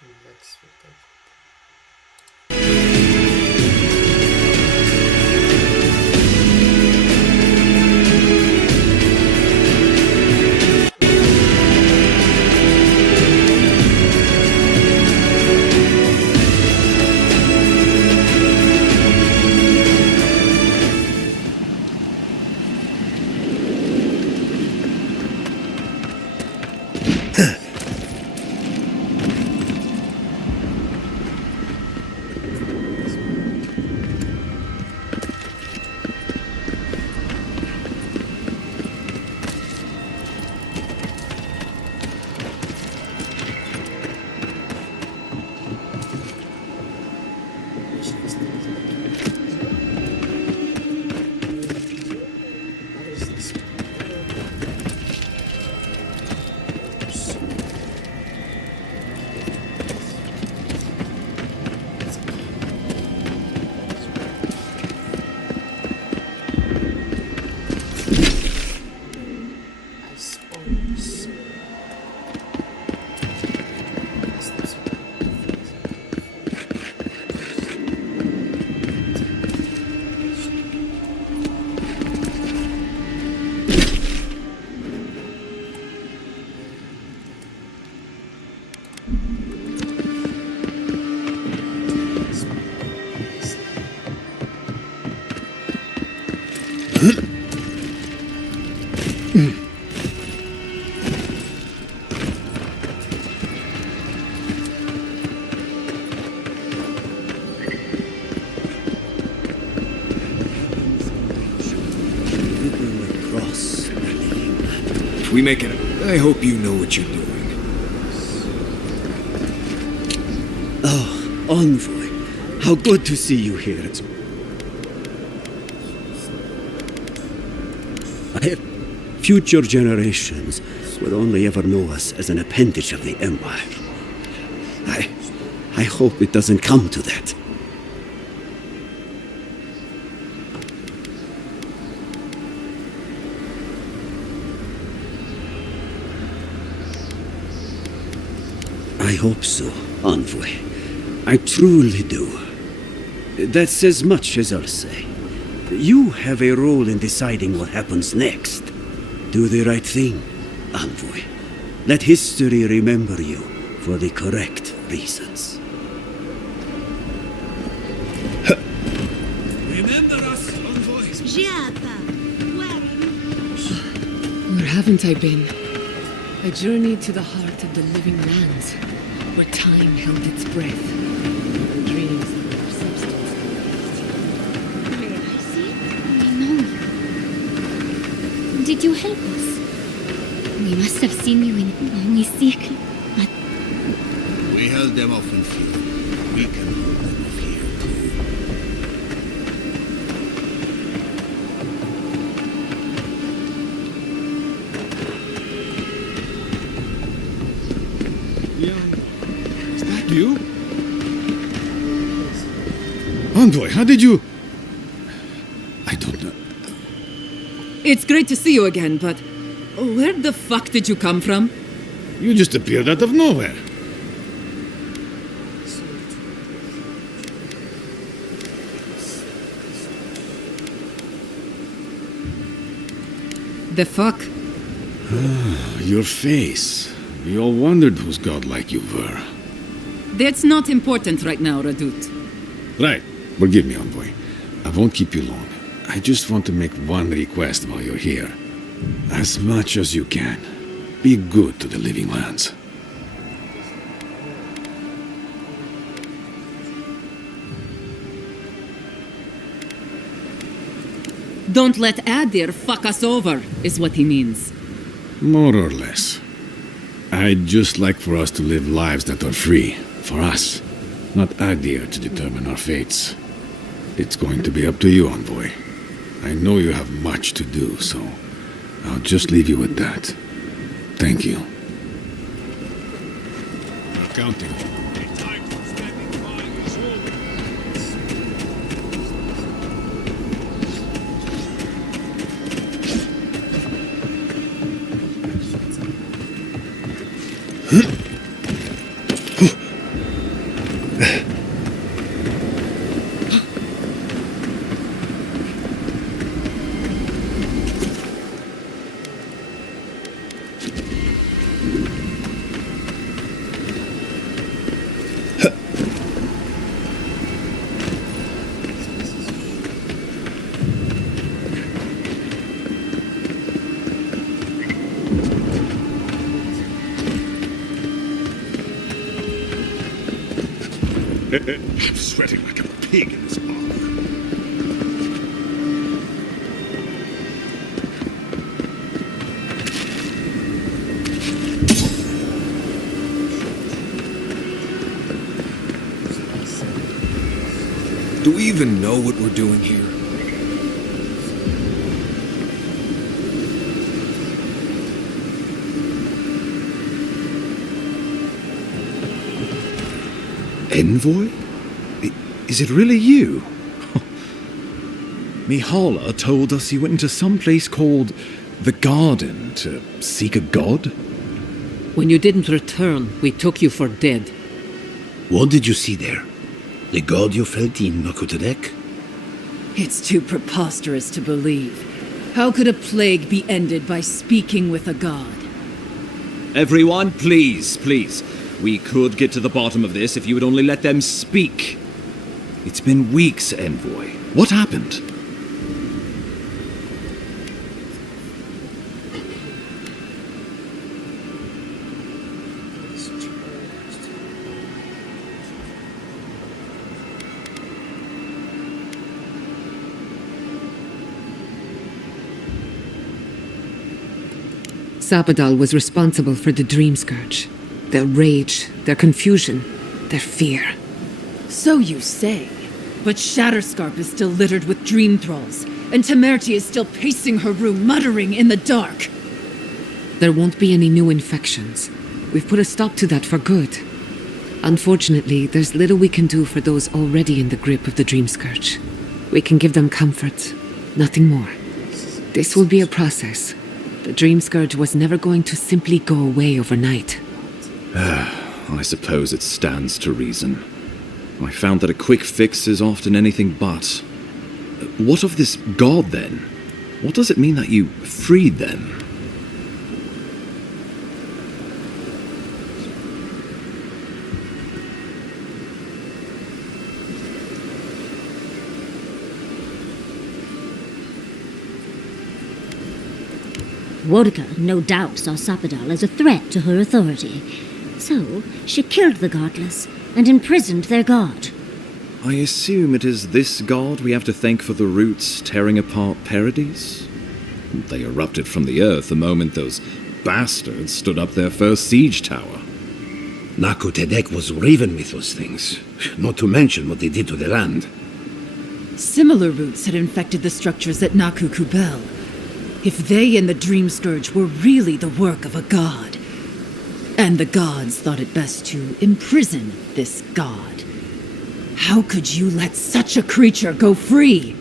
Relax with that. If we make it, I hope you know what you're doing. Oh, Envoy. How good to see you here. Future generations will only ever know us as an appendage of the Empire. I hope it doesn't come to that. I hope so, Envoy. I truly do. That's as much as I'll say. You have a role in deciding what happens next. Do the right thing, Envoy. Let history remember you for the correct reasons. Remember us, Envoy! Where haven't I been? I journeyed to the heart of the living lands, where time held its breath, and dreams of their substance. I see. I know you. Did you help us? We must have seen you in Nisik, but We held them off in fear. We can hold them off here too. Is that you? Envoy, how did you... I don't know. It's great to see you again, but where the fuck did you come from? You just appeared out of nowhere. The fuck? Your face. We all wondered whose godlike you were. That's not important right now, Radut. Right. Forgive me, Envoy. I won't keep you long. I just want to make one request while you're here. As much as you can, be good to the living lands. Don't let Adir fuck us over, is what he means. More or less. I'd just like for us to live lives that are free, for us, not Adir to determine our fates. It's going to be up to you, Envoy. I know you have much to do, so I'll just leave you with that. Thank you. We're counting. Huh? I'm sweating like a pig in this bath. Do we even know what we're doing here? Envoy? Is it really you? Mihala told us you went into some place called the Garden to seek a god? When you didn't return, we took you for dead. What did you see there? The god you felt in Nakutadek? It's too preposterous to believe. How could a plague be ended by speaking with a god? Everyone, please, please. We could get to the bottom of this if you would only let them speak. It's been weeks, Envoy. What happened? Sabadal was responsible for the Dream Scourge. Their rage, their confusion, their fear. So you say. But Shatterscarp is still littered with dream thralls, and Temerty is still pacing her room, muttering in the dark. There won't be any new infections. We've put a stop to that for good. Unfortunately, there's little we can do for those already in the grip of the Dream Scourge. We can give them comfort, nothing more. This will be a process. The Dream Scourge was never going to simply go away overnight. I suppose it stands to reason. I found that a quick fix is often anything but. What of this god, then? What does it mean that you freed them? Wodka no doubt saw Sapadal as a threat to her authority. So, she killed the godless and imprisoned their god. I assume it is this god we have to thank for the roots tearing apart Paradise? They erupted from the earth the moment those bastards stood up their first siege tower. Nakutadek was riven with those things, not to mention what they did to the land. Similar roots had infected the structures at Naku Kubel. If they and the Dream Scourge were really the work of a god, and the gods thought it best to imprison this god, how could you let such a creature go free?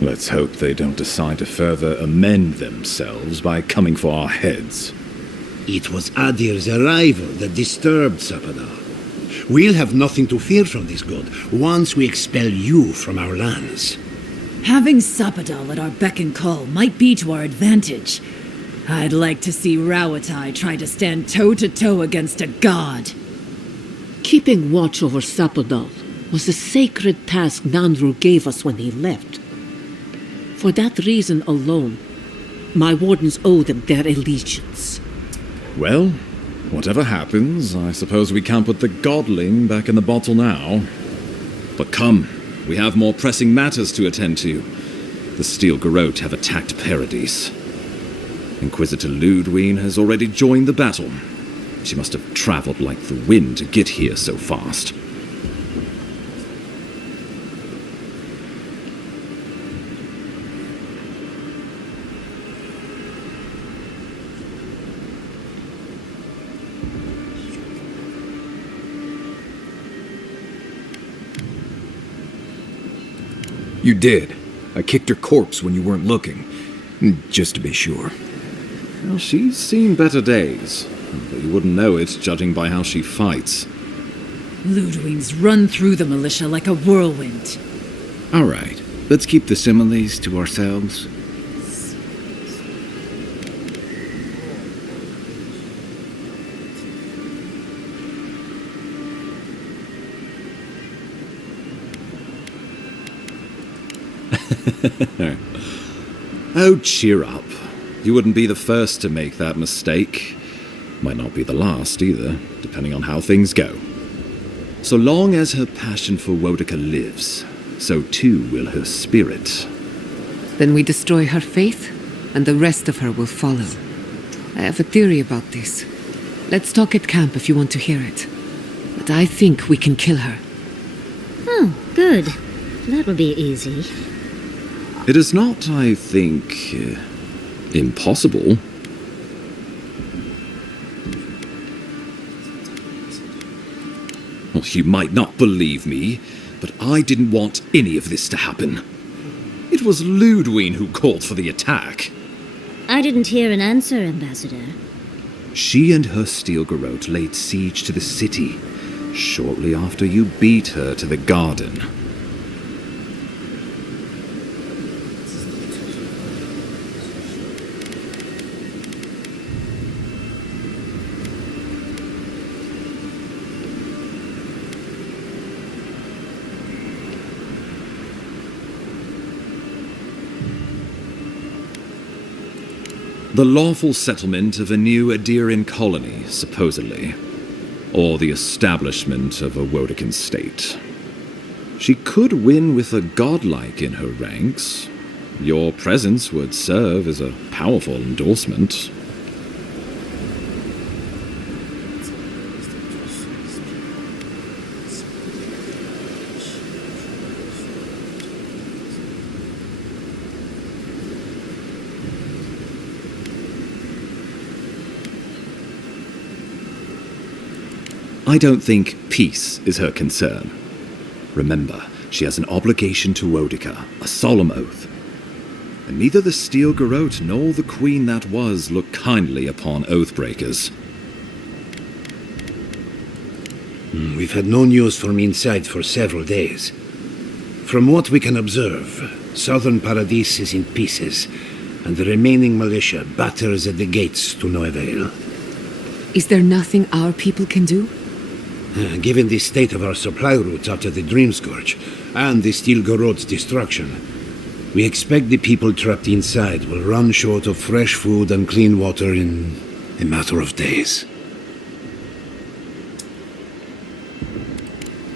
Let's hope they don't decide to further amend themselves by coming for our heads. It was Adir's arrival that disturbed Sapadal. We'll have nothing to fear from this god once we expel you from our lands. Having Sapadal at our beck and call might be to our advantage. I'd like to see Rawatai try to stand toe-to-toe against a god. Keeping watch over Sapadal was a sacred task Nandru gave us when he left. For that reason alone, my wardens owe them their allegiance. Well, whatever happens, I suppose we can't put the godling back in the bottle now. But come, we have more pressing matters to attend to. The Steel Garrote have attacked Paradise. Inquisitor Ludwine has already joined the battle. She must have traveled like the wind to get here so fast. You did. I kicked her corpse when you weren't looking. Just to be sure. Well, she's seen better days. But you wouldn't know it, judging by how she fights. Ludwine's run through the militia like a whirlwind. All right. Let's keep the similes to ourselves. Oh, cheer up. You wouldn't be the first to make that mistake. Might not be the last either, depending on how things go. So long as her passion for Wodica lives, so too will her spirit. Then we destroy her faith, and the rest of her will follow. I have a theory about this. Let's talk at camp if you want to hear it. But I think we can kill her. Oh, good. That will be easy. It is not, I think, impossible. Well, you might not believe me, but I didn't want any of this to happen. It was Ludwine who called for the attack. I didn't hear an answer, Ambassador. She and her steel garrote laid siege to the city shortly after you beat her to the garden. The lawful settlement of a new Adirian colony, supposedly. Or the establishment of a Wodican state. She could win with a godlike in her ranks. Your presence would serve as a powerful endorsement. I don't think peace is her concern. Remember, she has an obligation to Wodica, a solemn oath. And neither the Steel Garrote nor the queen that was look kindly upon oathbreakers. We've had no news from inside for several days. From what we can observe, southern Paradis is in pieces, and the remaining militia batters at the gates to no avail. Is there nothing our people can do? Given the state of our supply routes after the Dream Scourge, and the Steel Garrote's destruction, we expect the people trapped inside will run short of fresh food and clean water in a matter of days.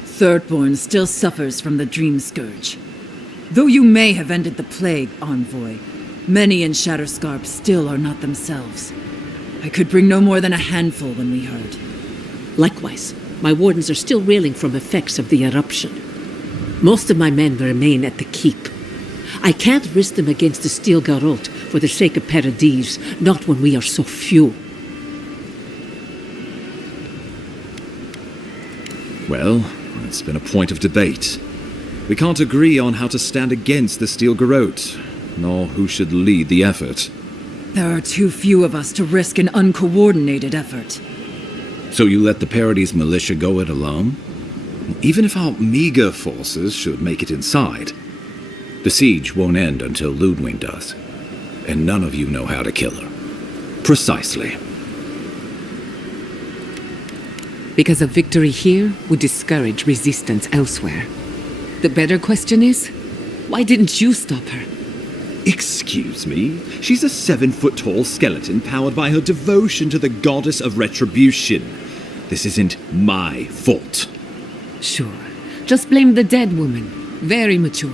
Thirdborn still suffers from the Dream Scourge. Though you may have ended the plague, Envoy, many in Shatterscarp still are not themselves. I could bring no more than a handful when we heard. Likewise, my wardens are still reeling from effects of the eruption. Most of my men remain at the keep. I can't risk them against the Steel Garrote for the sake of Paradis, not when we are so few. Well, it's been a point of debate. We can't agree on how to stand against the Steel Garrote, nor who should lead the effort. There are too few of us to risk an uncoordinated effort. So you let the Paradis militia go it alone? Even if our meager forces should make it inside. The siege won't end until Ludwine does. And none of you know how to kill her. Precisely. Because a victory here would discourage resistance elsewhere. The better question is, why didn't you stop her? Excuse me? She's a 7-foot-tall skeleton powered by her devotion to the goddess of retribution. This isn't my fault. Sure. Just blame the dead woman. Very mature.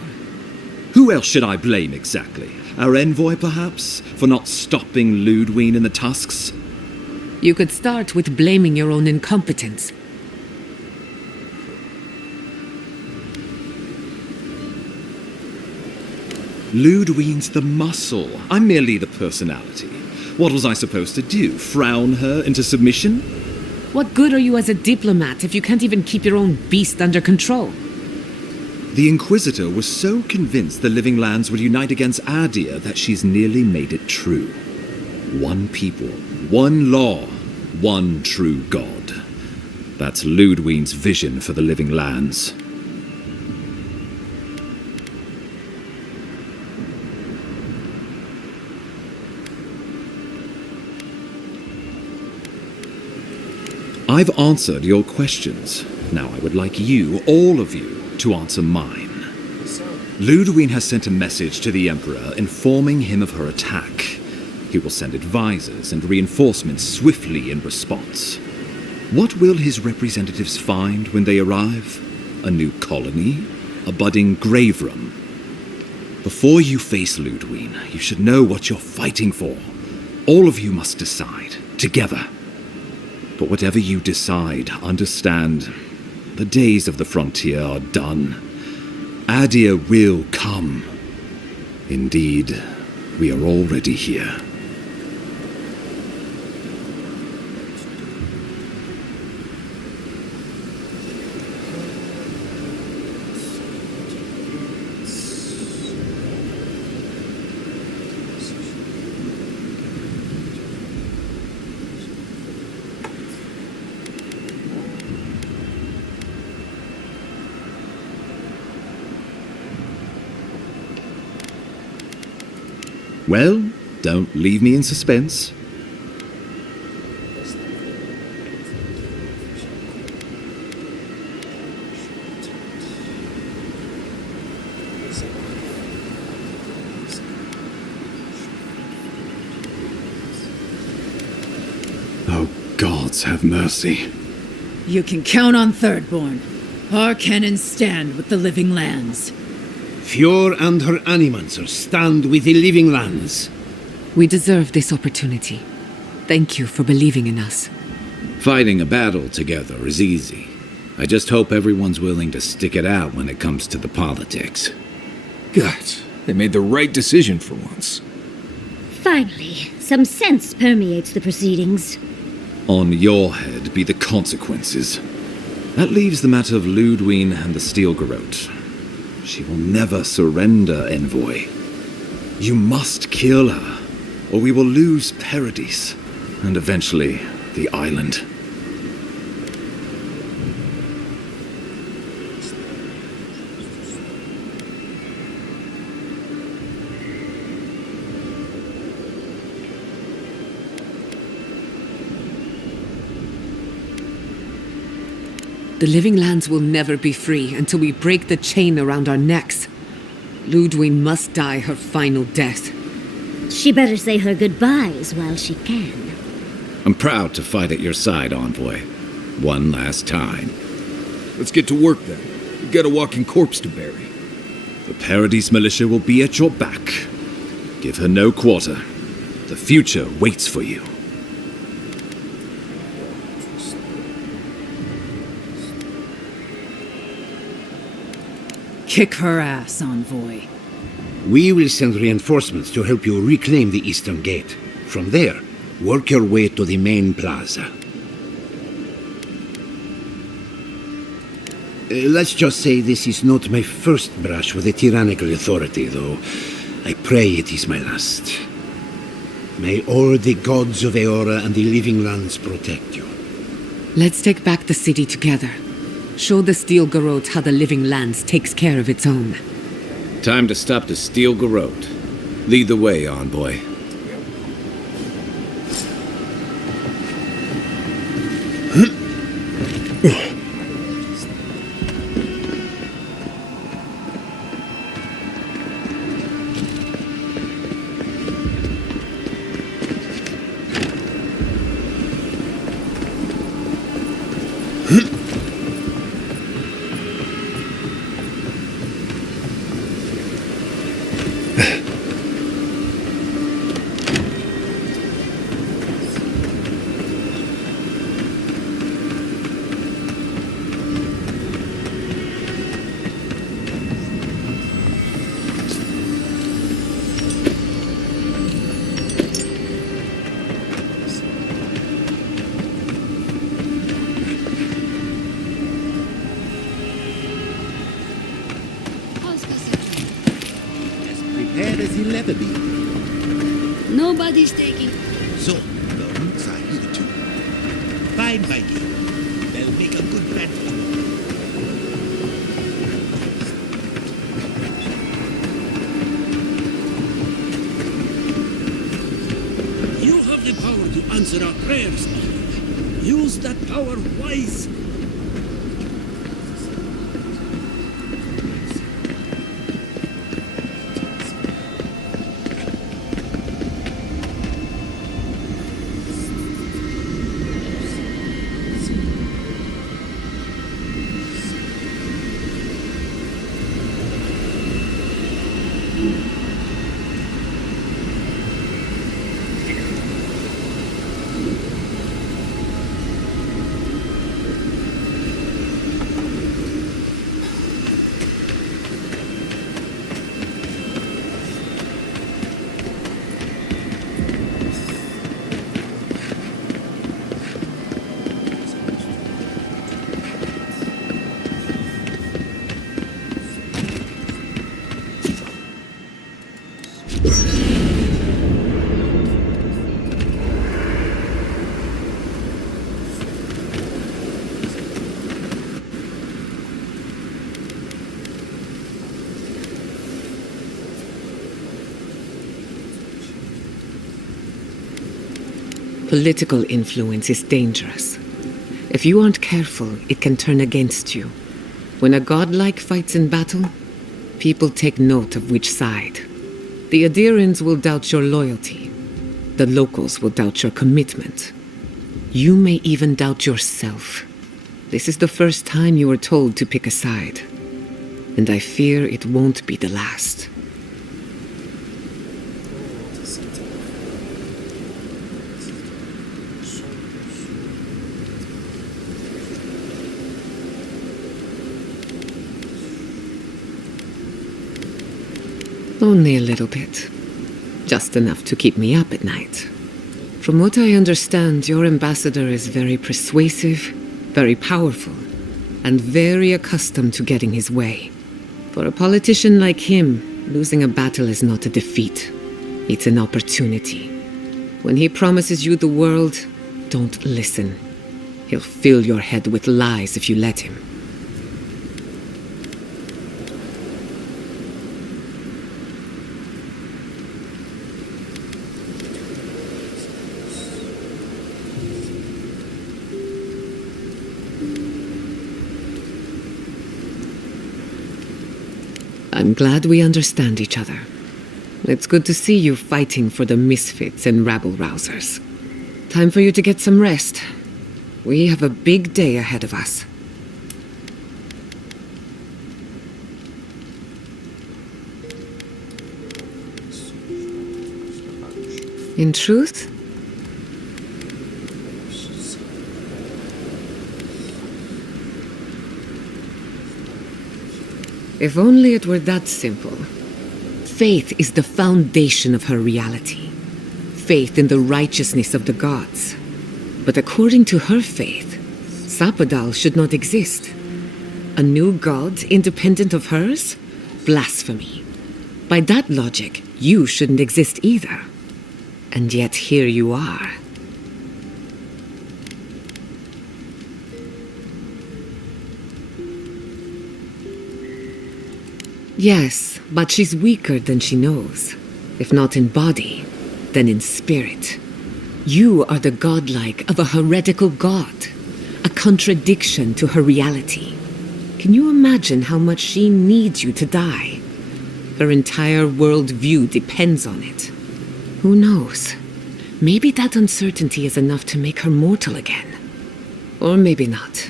Who else should I blame exactly? Our envoy, perhaps? For not stopping Ludwine in the tusks? You could start with blaming your own incompetence. Ludwine's the muscle. I'm merely the personality. What was I supposed to do? Frown her into submission? What good are you as a diplomat if you can't even keep your own beast under control? The Inquisitor was so convinced the Living Lands would unite against Adir that she's nearly made it true. One people, one law, one true God. That's Ludwine's vision for the Living Lands. I've answered your questions. Now I would like you, all of you, to answer mine. Ludwig has sent a message to the Emperor informing him of her attack. He will send advisors and reinforcements swiftly in response. What will his representatives find when they arrive? A new colony? A budding grave room? Before you face Ludwig, you should know what you're fighting for. All of you must decide, together. But whatever you decide, understand, the days of the frontier are done. Adir will come. Indeed, we are already here. Well, don't leave me in suspense. Oh, gods have mercy. You can count on Thirdborn. Our cannons stand with the living lands. Fjord and her animals stand with the living lands. We deserve this opportunity. Thank you for believing in us. Fighting a battle together is easy. I just hope everyone's willing to stick it out when it comes to the politics. God, they made the right decision for once. Finally, some sense permeates the proceedings. On your head be the consequences. That leaves the matter of Ludwig and the Steel Garrote. She will never surrender, Envoy. You must kill her, or we will lose Paradis, and eventually the island. The living lands will never be free until we break the chain around our necks. Ludwig must die her final death. She better say her goodbyes while she can. I'm proud to fight at your side, Envoy. One last time. Let's get to work then. We've got a walking corpse to bury. The Paradis militia will be at your back. Give her no quarter. The future waits for you. Kick her ass, Envoy. We will send reinforcements to help you reclaim the Eastern Gate. From there, work your way to the main plaza. Let's just say this is not my first brush with a tyrannical authority, though. I pray it is my last. May all the gods of Eora and the living lands protect you. Let's take back the city together. Show the Steel Garrote how the living lands takes care of its own. Time to stop the Steel Garrote. Lead the way, Envoy. Prepared as he'll ever be. Nobody's taking. So, the roots are here too. Fine Viking. They'll make a good platform. You have the power to answer our prayers, Lord. Use that power wise. Political influence is dangerous. If you aren't careful, it can turn against you. When a godlike fights in battle, people take note of which side. The Adirans will doubt your loyalty. The locals will doubt your commitment. You may even doubt yourself. This is the first time you were told to pick a side. And I fear it won't be the last. Only a little bit. Just enough to keep me up at night. From what I understand, your ambassador is very persuasive, very powerful, and very accustomed to getting his way. For a politician like him, losing a battle is not a defeat. It's an opportunity. When he promises you the world, don't listen. He'll fill your head with lies if you let him. I'm glad we understand each other. It's good to see you fighting for the misfits and rabble-rousers. Time for you to get some rest. We have a big day ahead of us. In truth, if only it were that simple. Faith is the foundation of her reality. Faith in the righteousness of the gods. But according to her faith, Sapadal should not exist. A new god independent of hers? Blasphemy. By that logic, you shouldn't exist either. And yet here you are. Yes, but she's weaker than she knows. If not in body, then in spirit. You are the godlike of a heretical god. A contradiction to her reality. Can you imagine how much she needs you to die? Her entire worldview depends on it. Who knows? Maybe that uncertainty is enough to make her mortal again. Or maybe not.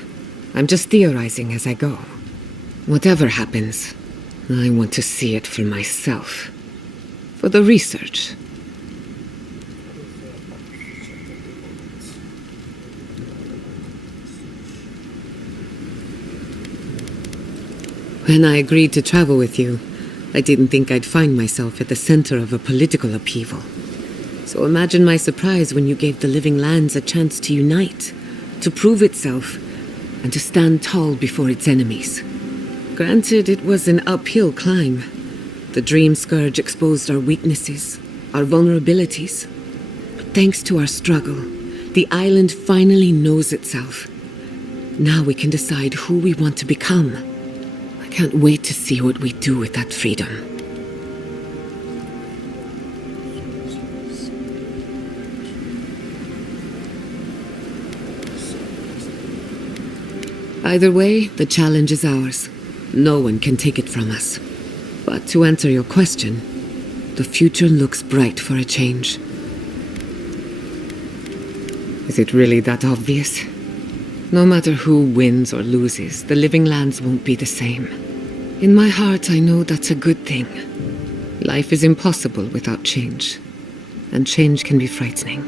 I'm just theorizing as I go. Whatever happens, I want to see it for myself. For the research. When I agreed to travel with you, I didn't think I'd find myself at the center of a political upheaval. So imagine my surprise when you gave the living lands a chance to unite, to prove itself, and to stand tall before its enemies. Granted, it was an uphill climb. The Dream Scourge exposed our weaknesses, our vulnerabilities. But thanks to our struggle, the island finally knows itself. Now we can decide who we want to become. I can't wait to see what we do with that freedom. Either way, the challenge is ours. No one can take it from us. But to answer your question, the future looks bright for a change. Is it really that obvious? No matter who wins or loses, the living lands won't be the same. In my heart, I know that's a good thing. Life is impossible without change, and change can be frightening.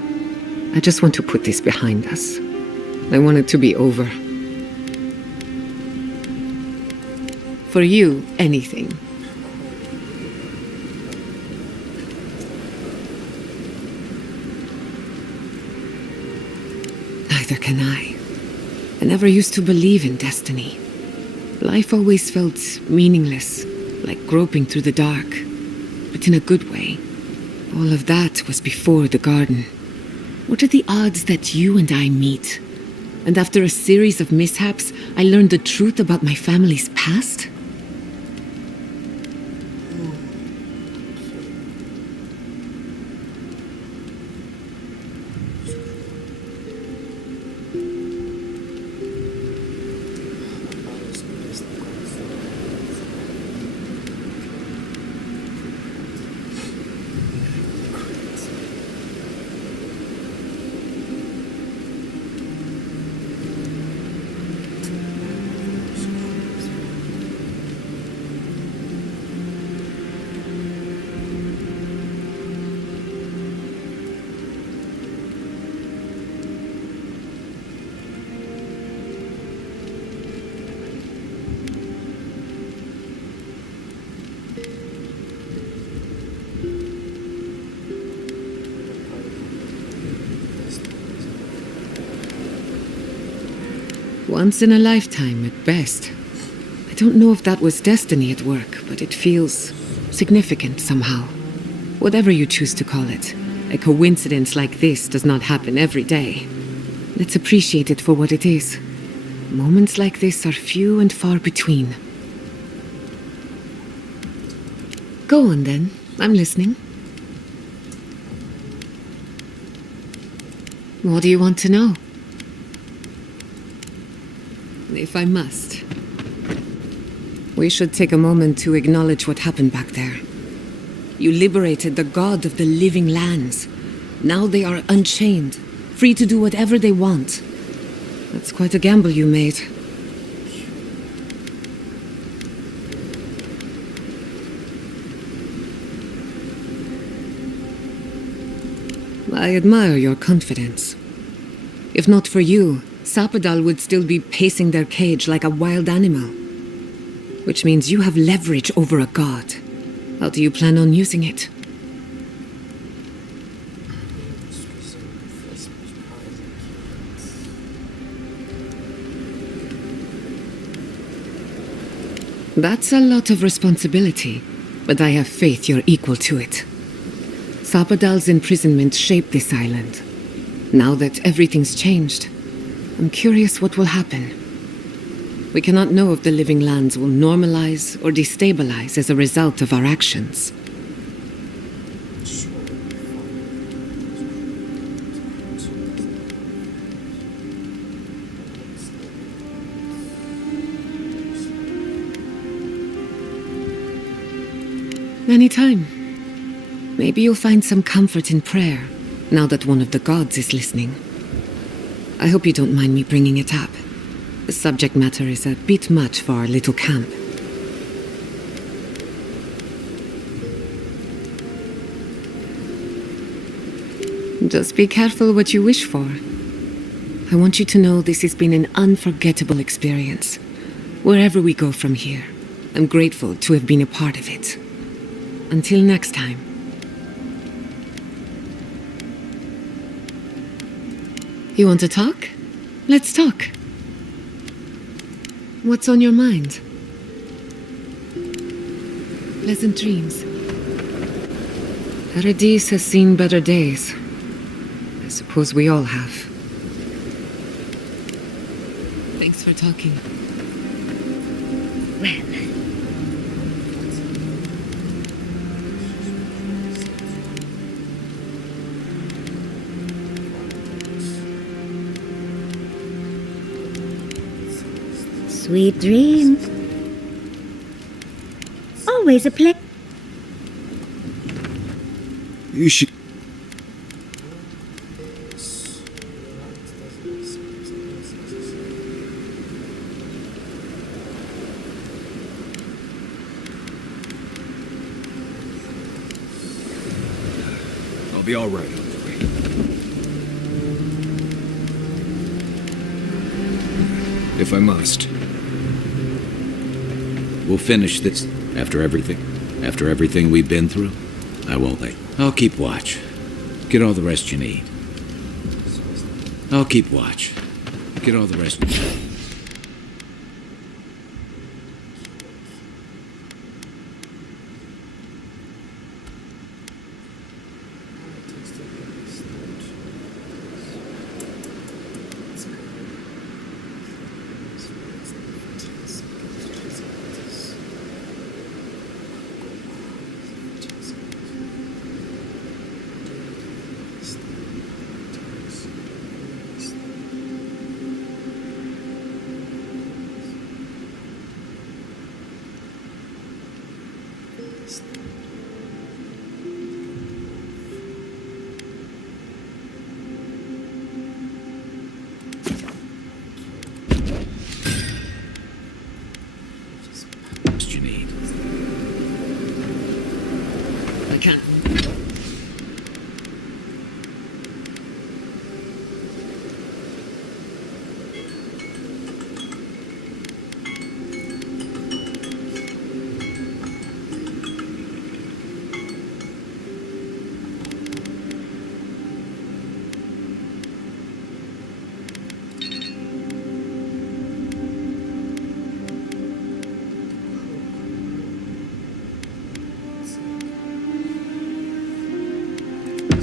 I just want to put this behind us. I want it to be over. For you, anything. Neither can I. I never used to believe in destiny. Life always felt meaningless, like groping through the dark, but in a good way. All of that was before the garden. What are the odds that you and I meet? And after a series of mishaps, I learned the truth about my family's past? Once in a lifetime, at best. I don't know if that was destiny at work, but it feels significant somehow. Whatever you choose to call it, a coincidence like this does not happen every day. Let's appreciate it for what it is. Moments like this are few and far between. Go on then, I'm listening. What do you want to know? If I must. We should take a moment to acknowledge what happened back there. You liberated the god of the living lands. Now they are unchained, free to do whatever they want. That's quite a gamble you made. I admire your confidence. If not for you, Sapadal would still be pacing their cage like a wild animal. Which means you have leverage over a god. How do you plan on using it? That's a lot of responsibility, but I have faith you're equal to it. Sapadal's imprisonment shaped this island. Now that everything's changed, I'm curious what will happen. We cannot know if the living lands will normalize or destabilize as a result of our actions. Anytime. Maybe you'll find some comfort in prayer, now that one of the gods is listening. I hope you don't mind me bringing it up. The subject matter is a bit much for our little camp. Just be careful what you wish for. I want you to know this has been an unforgettable experience. Wherever we go from here, I'm grateful to have been a part of it. Until next time. You want to talk? Let's talk. What's on your mind? Pleasant dreams. Paradis has seen better days. I suppose we all have. Thanks for talking. Well, Sweet dreams. Always a pleasure. You should... I'll be all right. If I must. We'll finish this after everything. After everything we've been through. I won't let. I'll keep watch. Get all the rest you need. I'll keep watch. Get all the rest you need. You need. I can't.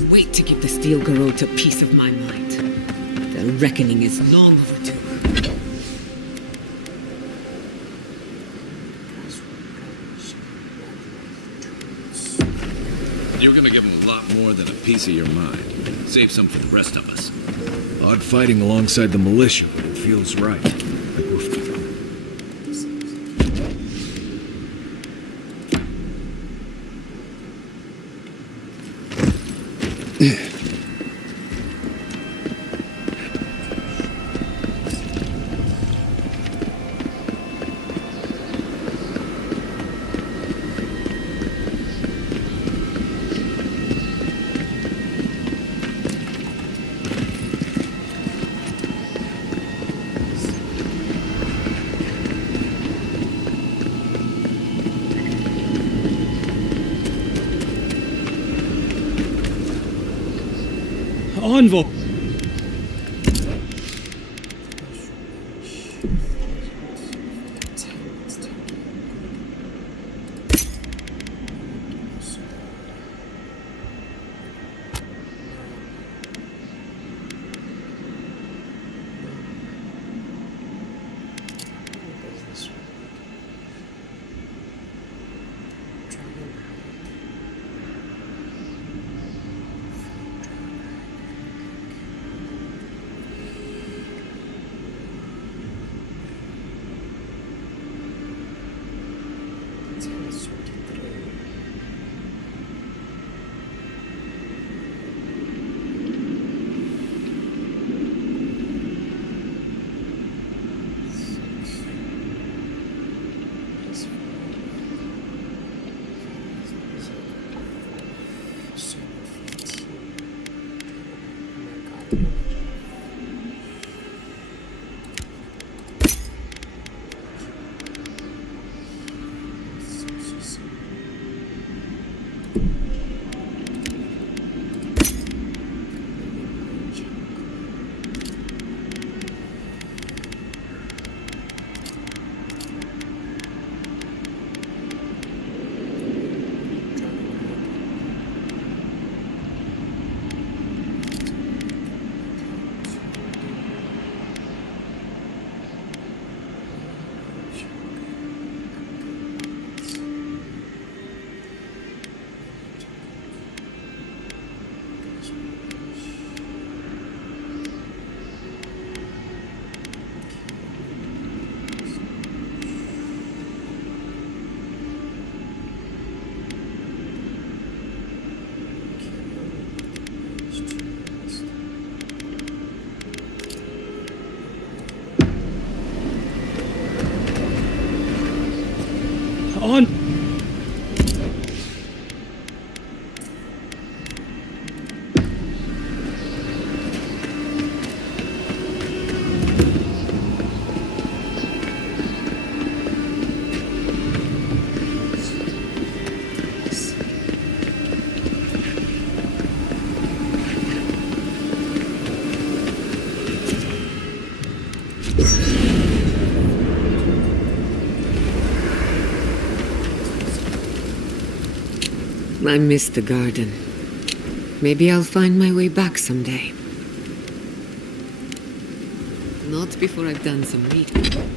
Wait to give the Steel Garrote a piece of my mind. The reckoning is long overdue. You're gonna give him a lot more than a piece of your mind. Save some for the rest of us. Odd fighting alongside the militia, but it feels right. Envoy! I miss the garden. Maybe I'll find my way back someday. Not before I've done some reading.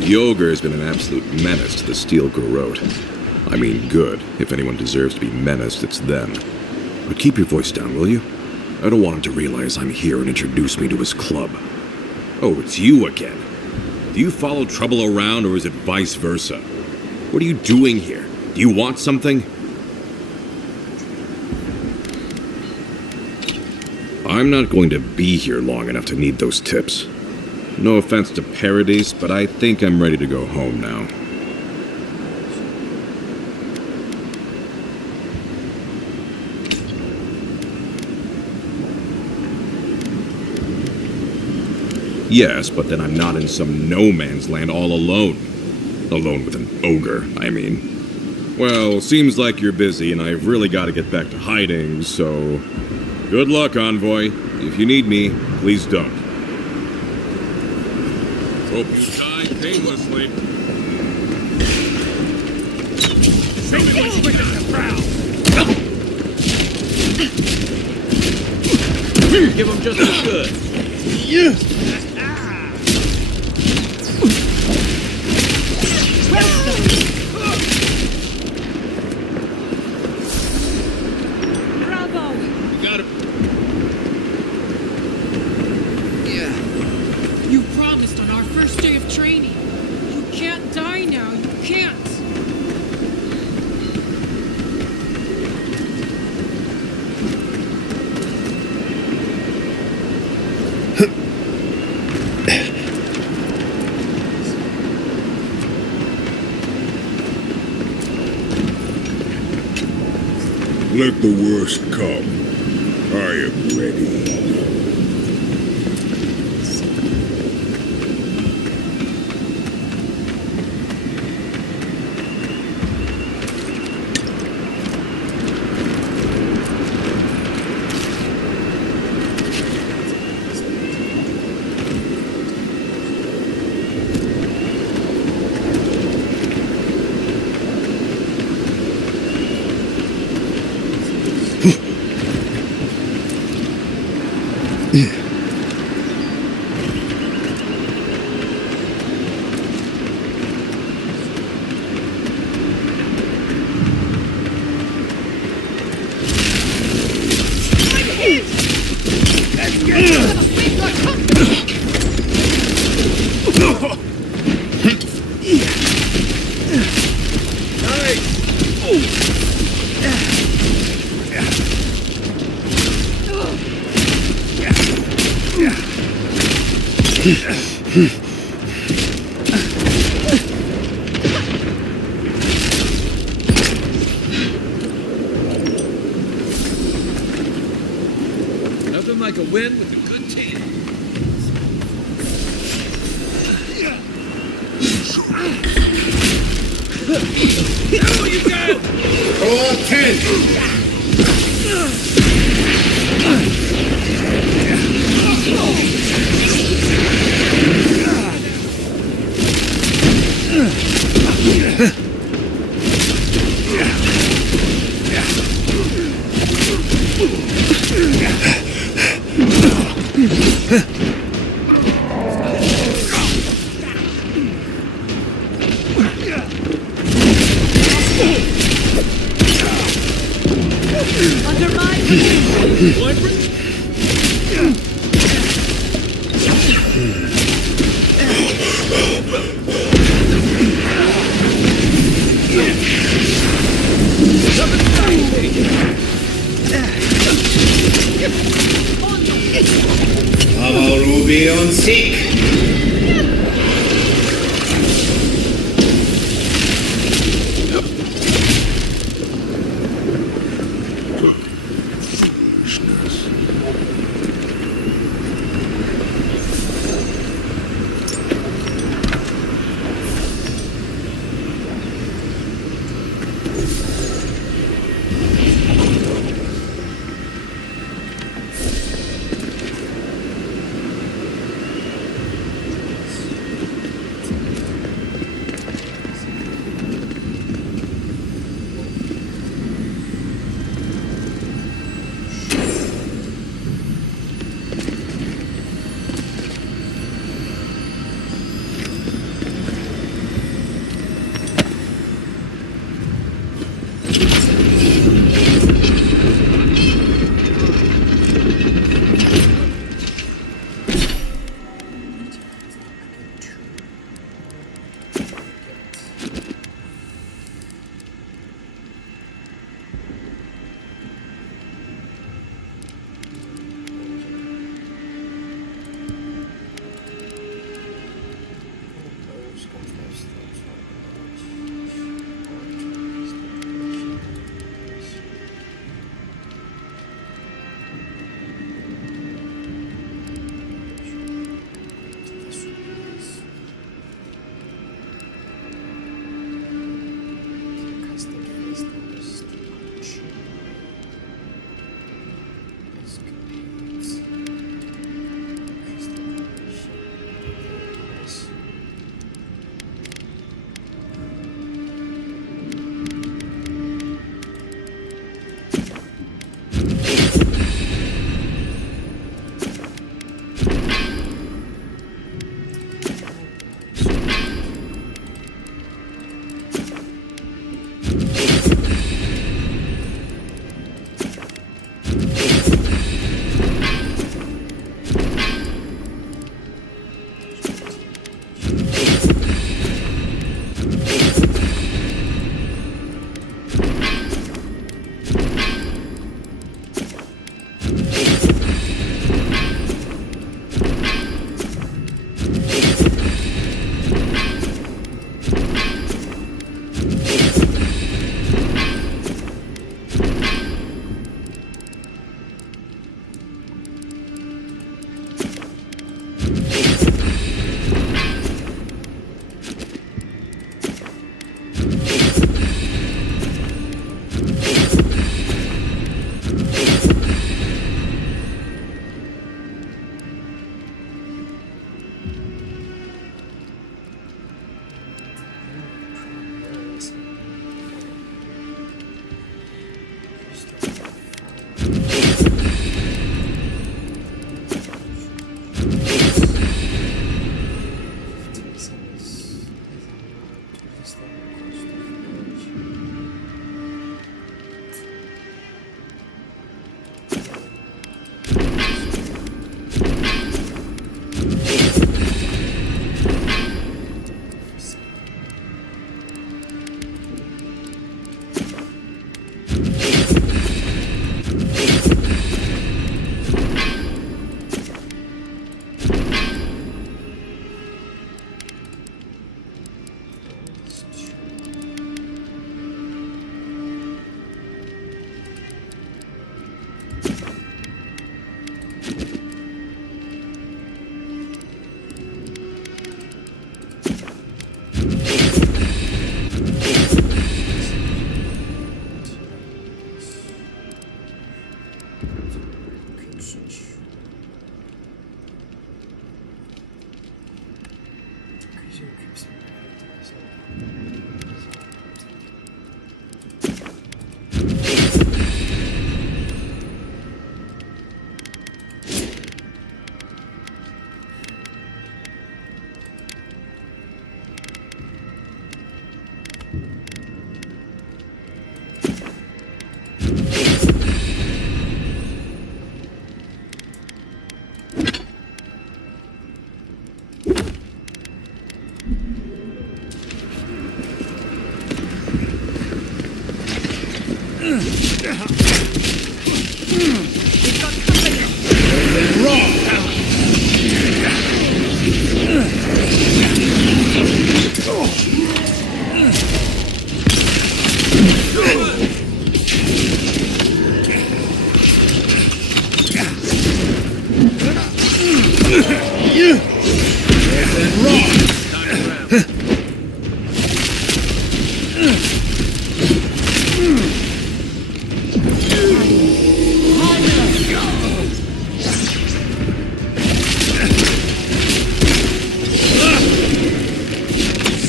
The ogre has been an absolute menace to the Steel Garrote. I mean good. If anyone deserves to be menaced, it's them. But keep your voice down, will you? I don't want him to realize I'm here and introduce me to his club. Oh, it's you again. Do you follow trouble around, or is it vice versa? What are you doing here? Do you want something? I'm not going to be here long enough to need those tips. No offense to Paradise, but I think I'm ready to go home now. Yes, but then I'm not in some no-man's land all alone. Alone with an ogre, I mean. Well, seems like you're busy, and I've really got to get back to hiding, so... Good luck, Envoy. If you need me, please don't. Hope you die painlessly. Show me what's wicked and proud! Give him just as good. Yeah. Let the worst come. I am ready. Nothing like a win with a good team. Ruby on sick.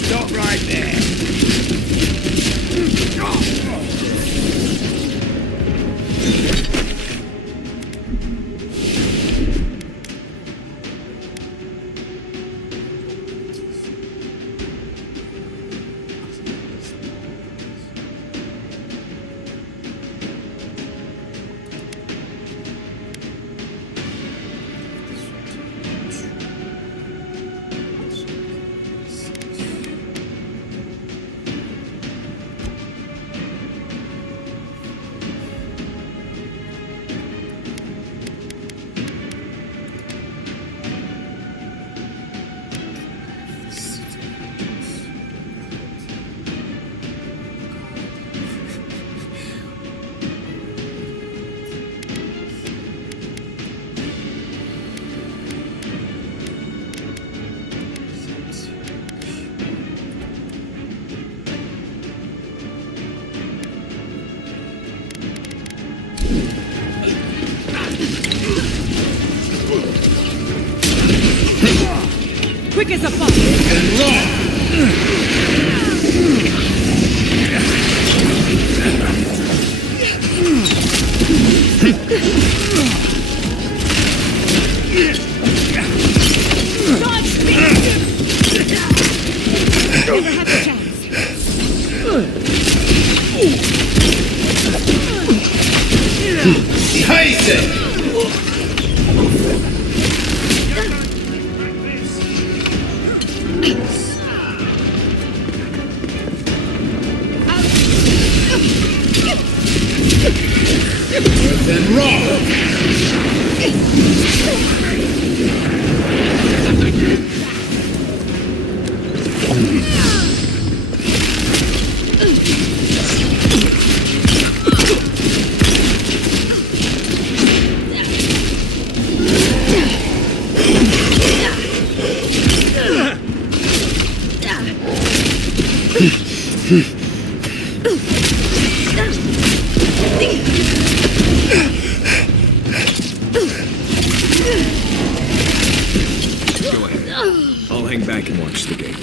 Stop right there. Quick as a fox. Never had the chance. I'll hang back and watch the gate.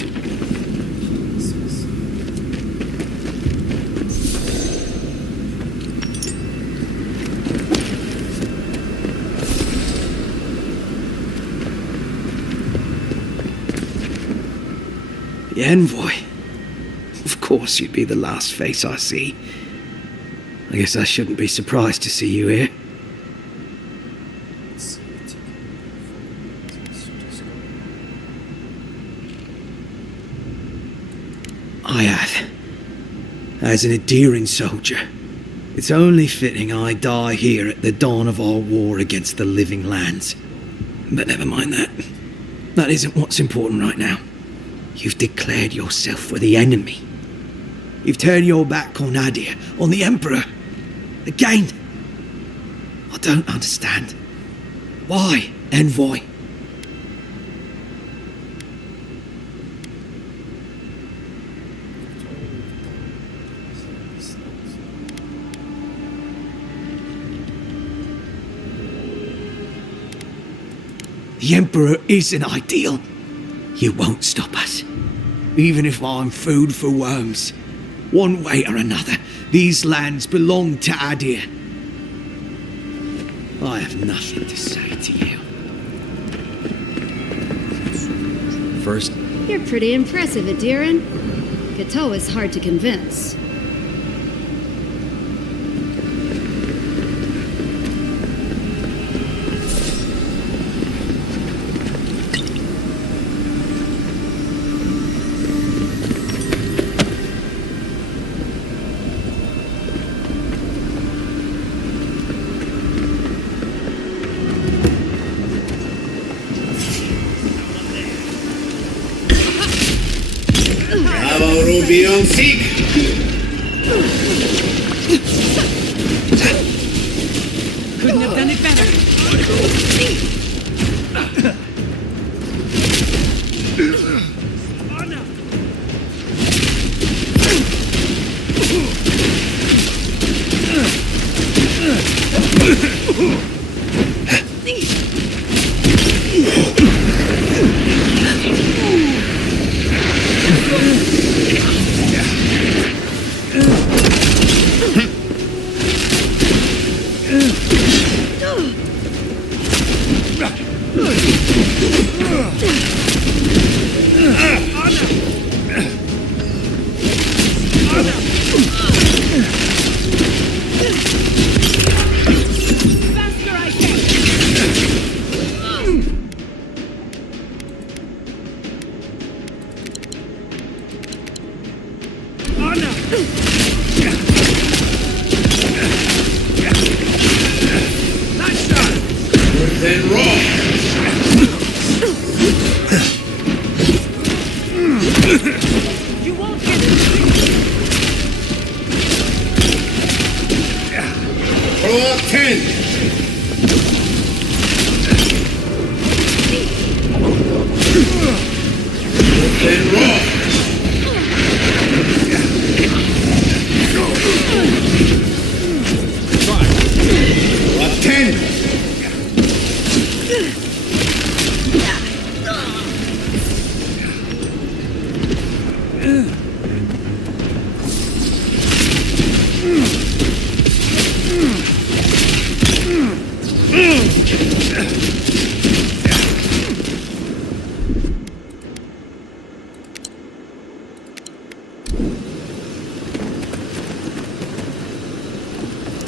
The envoy. Of course you'd be the last face I see. I guess I shouldn't be surprised to see you here. I have. As an endearing soldier, it's only fitting I die here at the dawn of our war against the living lands. But never mind that. That isn't what's important right now. You've declared yourself for the enemy. You've turned your back on Adir, on the Emperor. Again. I don't understand. Why, envoy? The Emperor isn't ideal. You won't stop us. Even if I'm food for worms. One way or another, these lands belong to Adir. I have nothing to say to you. First, You're pretty impressive, Adiran. Kato is hard to convince. Tomorrow beyond seek. Couldn't have done it better.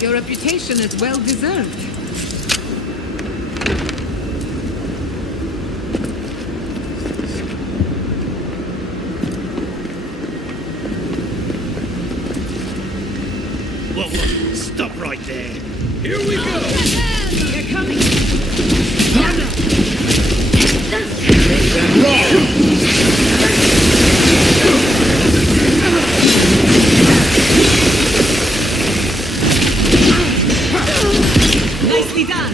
Your reputation is well deserved. Whoa, stop right there. Here we go. They're coming. Nicely done.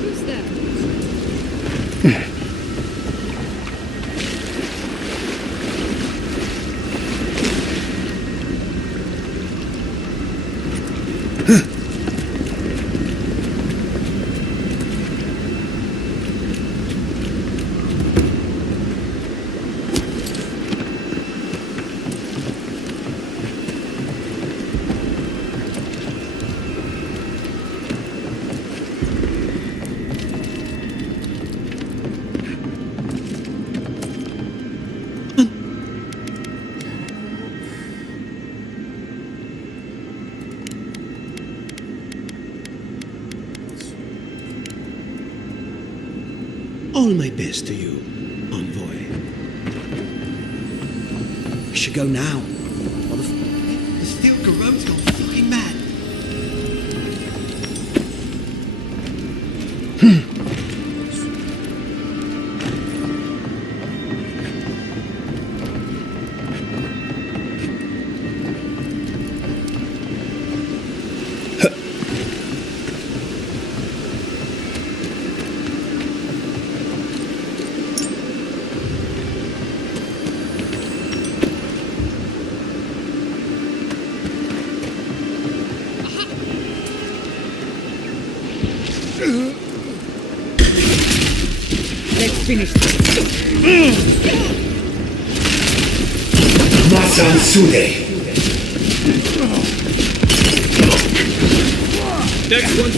Who's that? All my best to you, envoy. We should go now. The steel corrode's gone fucking mad. Let's finish this. Masan Sude. Next one's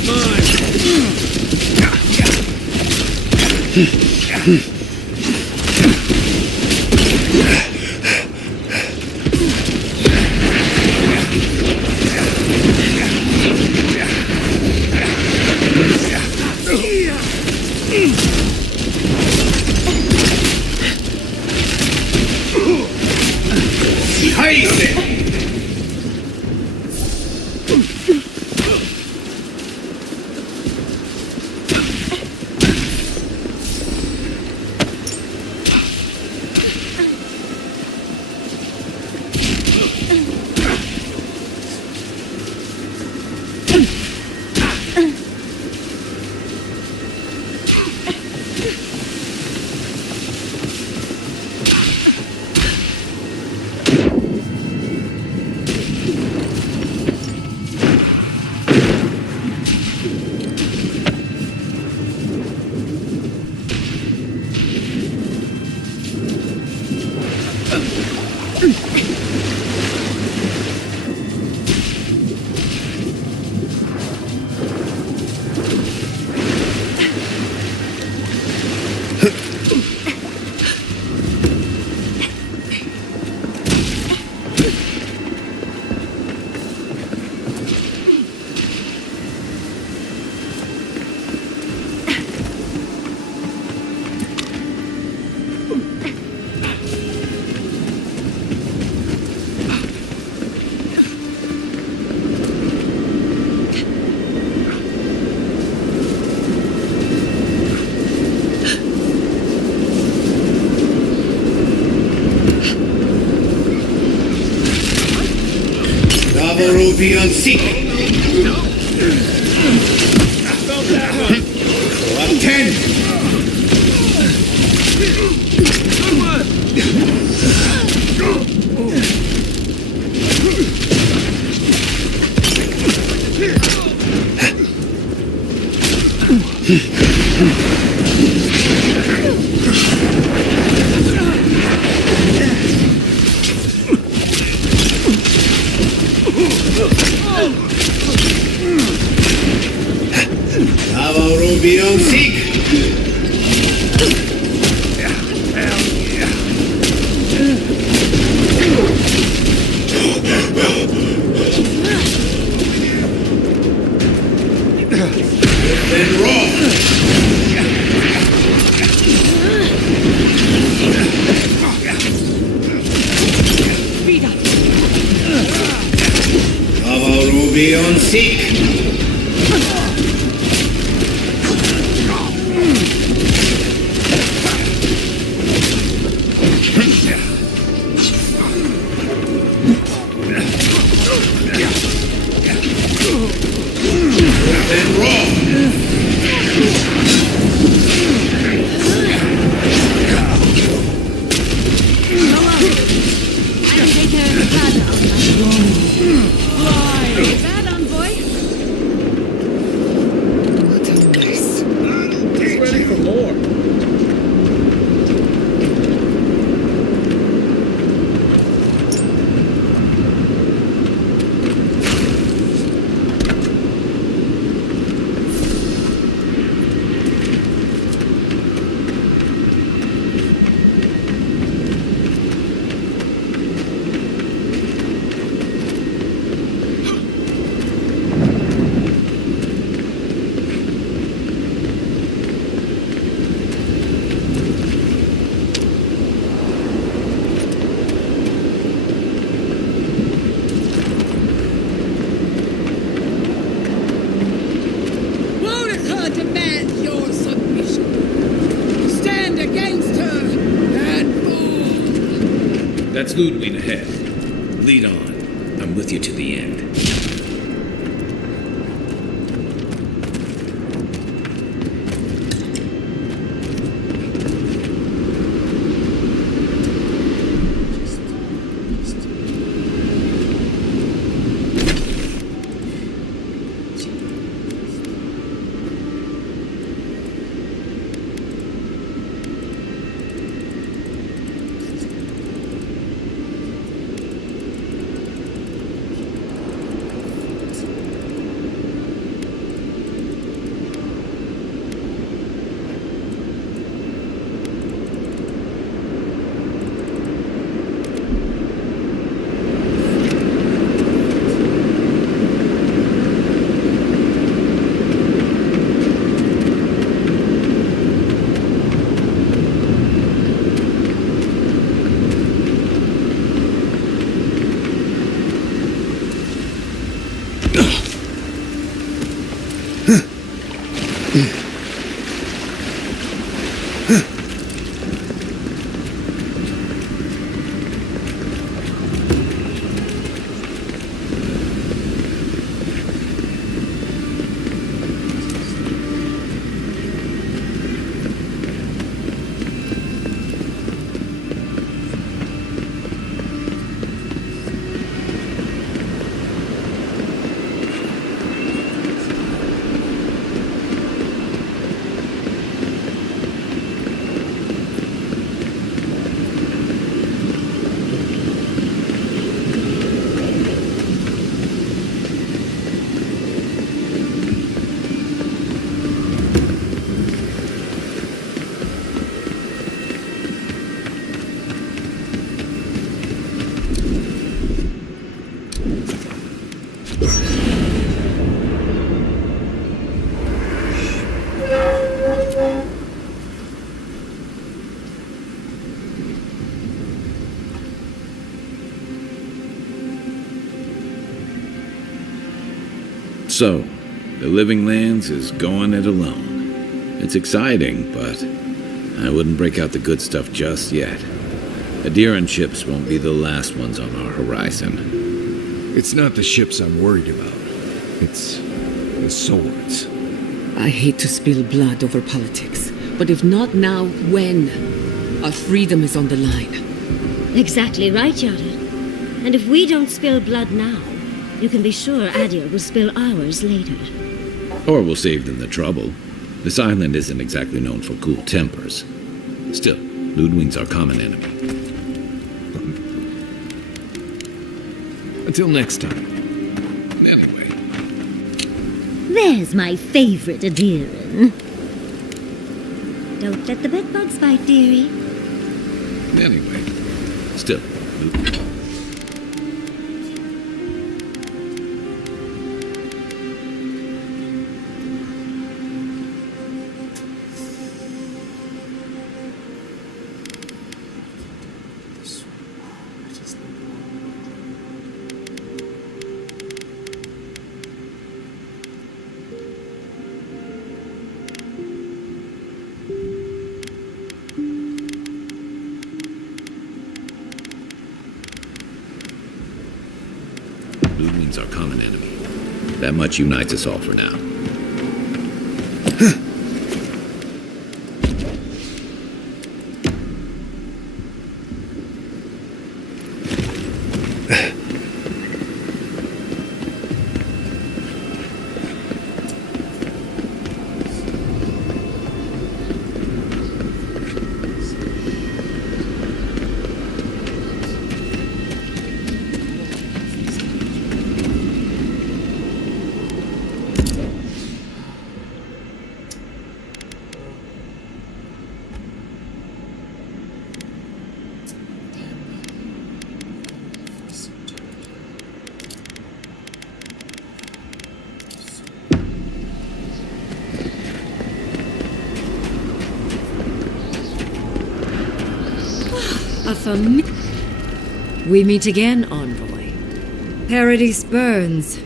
Rubion Seek! What 10? Rubion Seek! Then roll! Speed up! Rubion Seek! Then roll! I can take care of the plaza on my own. Fly! Bad envoy? What a mess. He's ready for more. Mordecai demands your submission. Stand against her and fall. That's Ludwig ahead. Lead on. I'm with you to the end. So, the Living Lands is going it alone. It's exciting, but I wouldn't break out the good stuff just yet. Adiran ships won't be the last ones on our horizon. It's not the ships I'm worried about. It's the swords. I hate to spill blood over politics, but if not now, when? Our freedom is on the line. Exactly right, Yara. And if we don't spill blood now, you can be sure Adir will spill ours later. Or we'll save them the trouble. This island isn't exactly known for cool tempers. Still, Ludwig's our common enemy. Until next time. Anyway. There's my favorite Adiran. Don't let the bedbugs bite, dearie. Anyway. Still, Ludwig's our common enemy. That much unites us all for now. We meet again, Envoy. Paradise burns,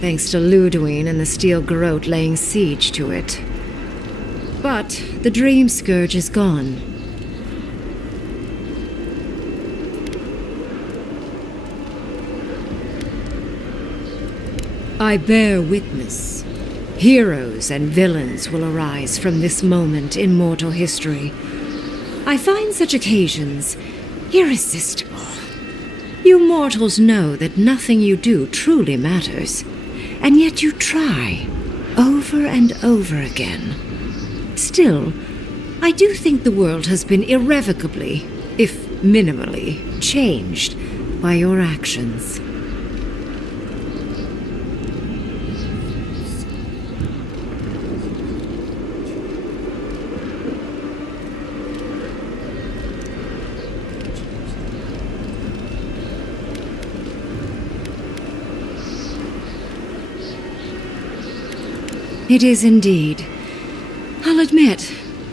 thanks to Ludwig and the Steel Garrote laying siege to it. But the Dream Scourge is gone. I bear witness. Heroes and villains will arise from this moment in mortal history. I find such occasions irresistible. You mortals know that nothing you do truly matters, and yet you try, over and over again. Still, I do think the world has been irrevocably, if minimally, changed by your actions. It is indeed. I'll admit,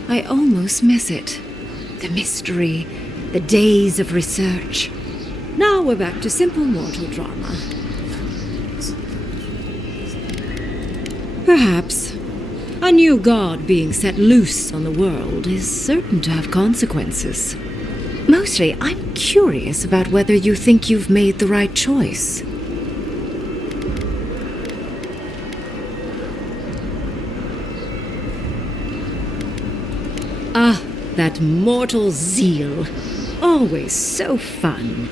I almost miss it. The mystery, the days of research. Now we're back to simple mortal drama. Perhaps. A new god being set loose on the world is certain to have consequences. Mostly, I'm curious about whether you think you've made the right choice. Ah, that mortal zeal. Always so fun.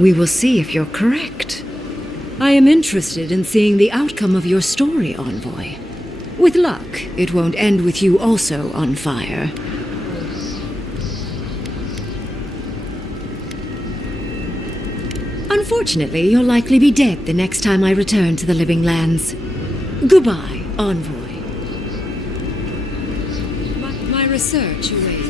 We will see if you're correct. I am interested in seeing the outcome of your story, Envoy. With luck, it won't end with you also on fire. Unfortunately, you'll likely be dead the next time I return to the Living Lands. Goodbye, Envoy. My research awaits.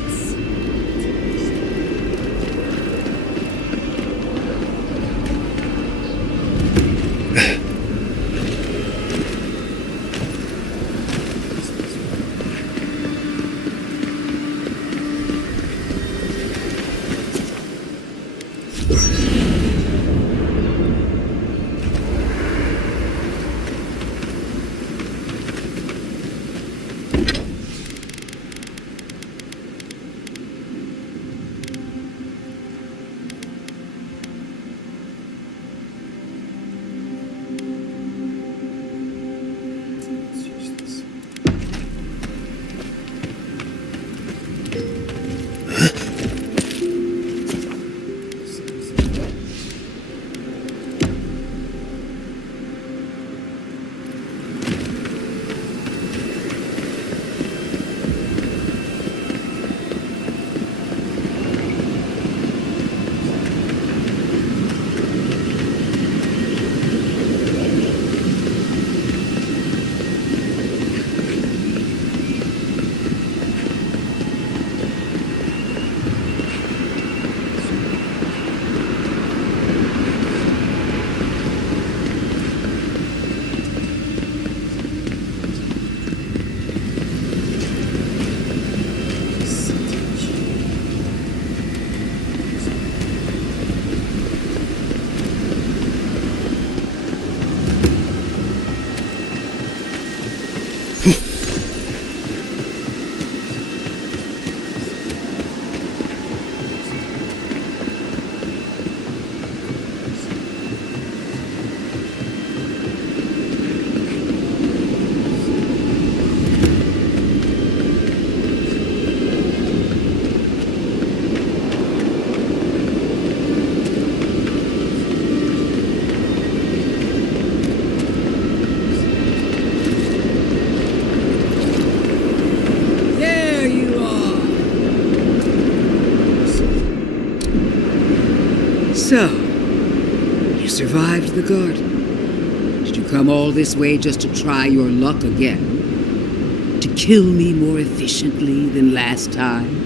So, you survived the garden. Did you come all this way just to try your luck again? To kill me more efficiently than last time?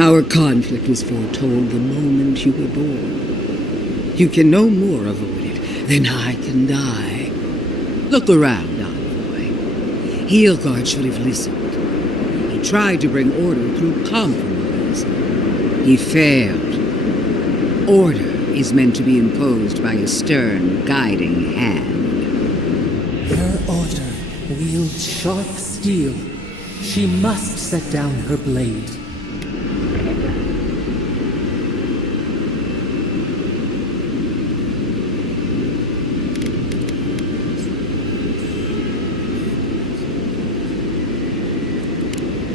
Our conflict was foretold the moment you were born. You can no more avoid it than I can die. Look around, Envoy. Heelguard should have listened. He tried to bring order through compromise. He failed. Order is meant to be imposed by a stern, guiding hand. Her order wields sharp steel. She must set down her blade.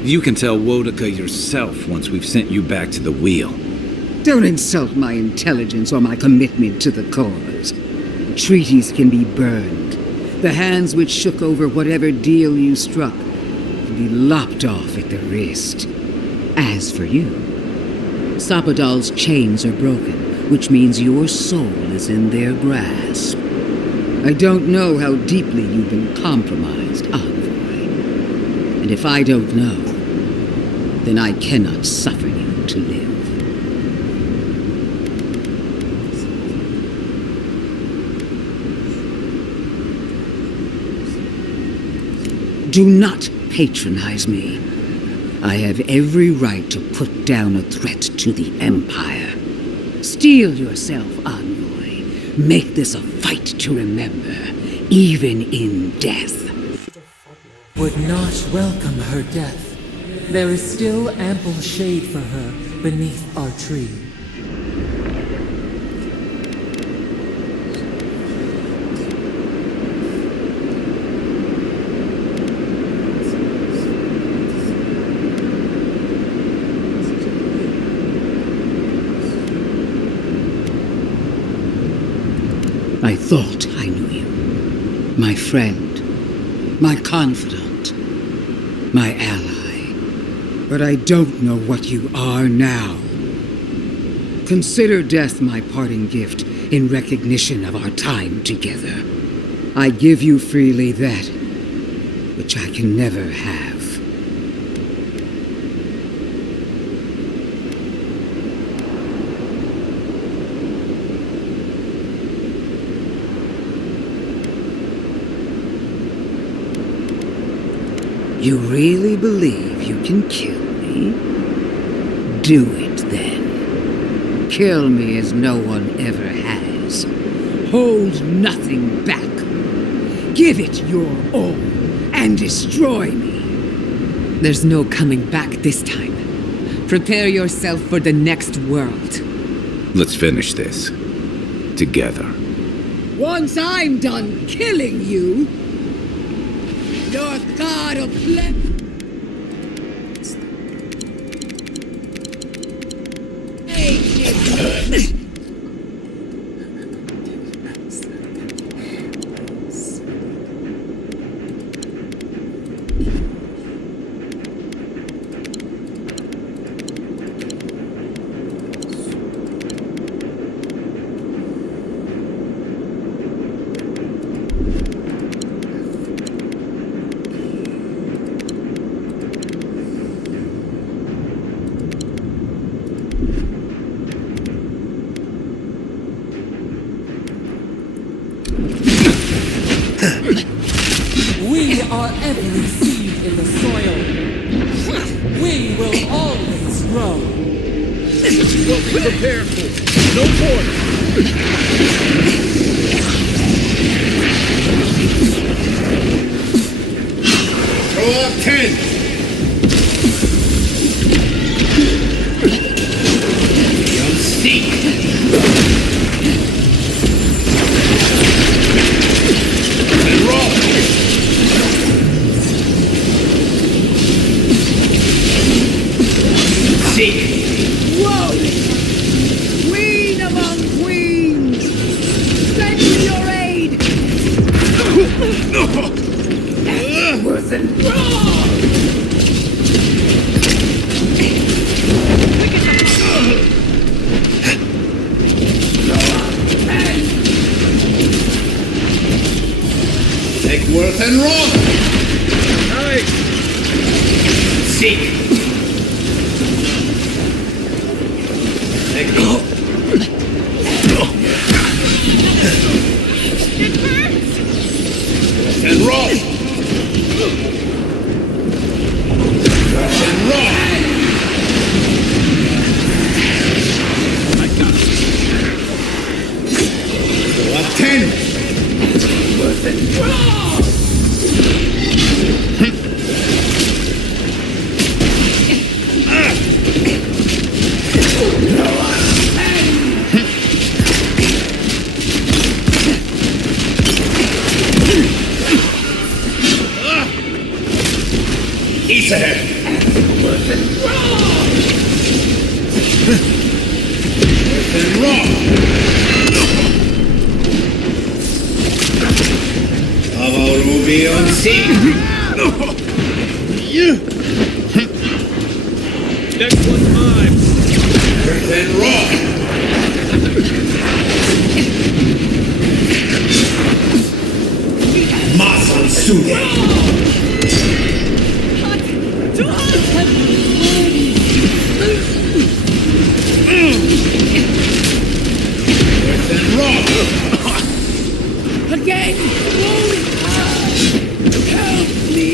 You can tell Wodaka yourself once we've sent you back to the wheel. Don't insult my intelligence or my commitment to the cause. Treaties can be burned. The hands which shook over whatever deal you struck can be lopped off at the wrist. As for you, Sapodal's chains are broken, which means your soul is in their grasp. I don't know how deeply you've been compromised, Envoy. And if I don't know, then I cannot suffer you to live. Do not patronize me. I have every right to put down a threat to the Empire. Steel yourself, Envoy. Make this a fight to remember, even in death. Would not welcome her death. There is still ample shade for her beneath our tree. I thought I knew you. My friend, my confidant, my ally. But I don't know what you are now. Consider death my parting gift in recognition of our time together. I give you freely that which I can never have. You really believe you can kill me? Do it then. Kill me as no one ever has. Hold nothing back. Give it your all and destroy me. There's no coming back this time. Prepare yourself for the next world. Let's finish this. Together. Once I'm done killing you, your god of We are every seed in the soil. We will always grow. What we prepared for. No quarter. Throw up 10. You'll see. And roll. Worth and wrong! Seek! Let go! Worth and wrong! Worth and wrong! I got it! What 10? Worth and wrong! He's ahead. Worth and wrong. Worth and wrong. Avowed will be on scene. Next one's mine. Worth and wrong. Masan Sude. Again! Help me!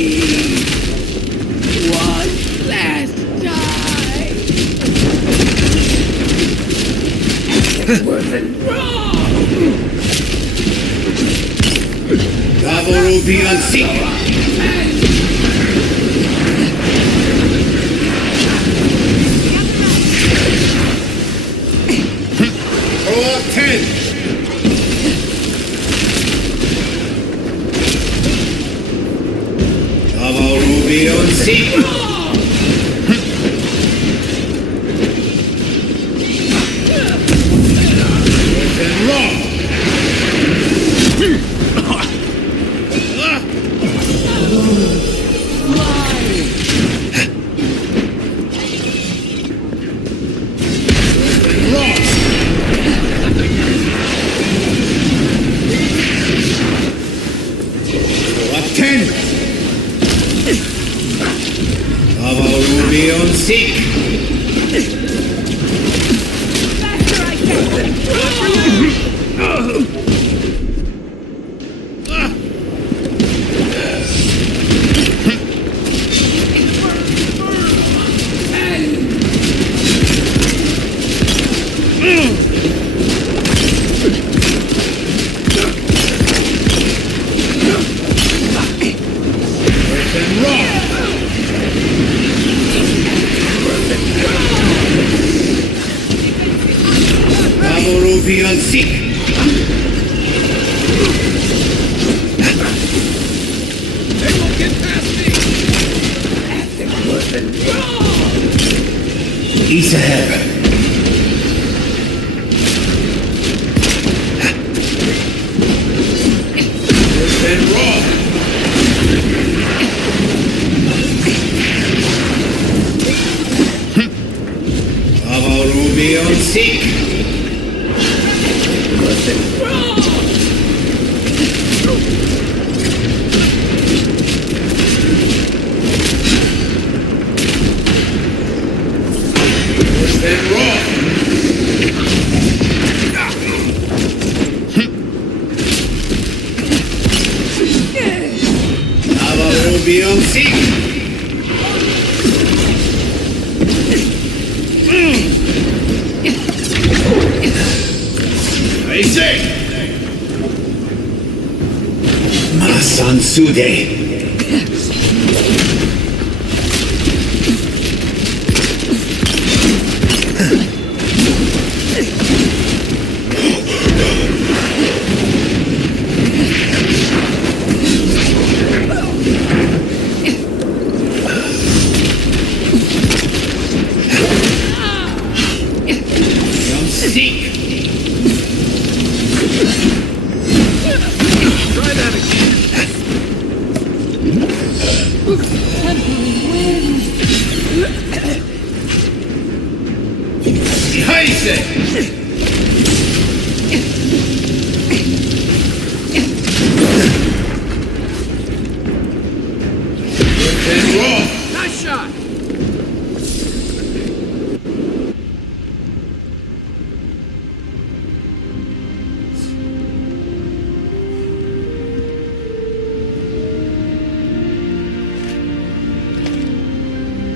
One last time! Worth and wrong! Avowed will be on scene. Or 10. Avowed will be on scene. Worth and wrong. Seek! Be on seek. They won't get past me. He's ahead. Worth and wrong. Avowed will be on seek. Be on seek. I say, Masan Sude.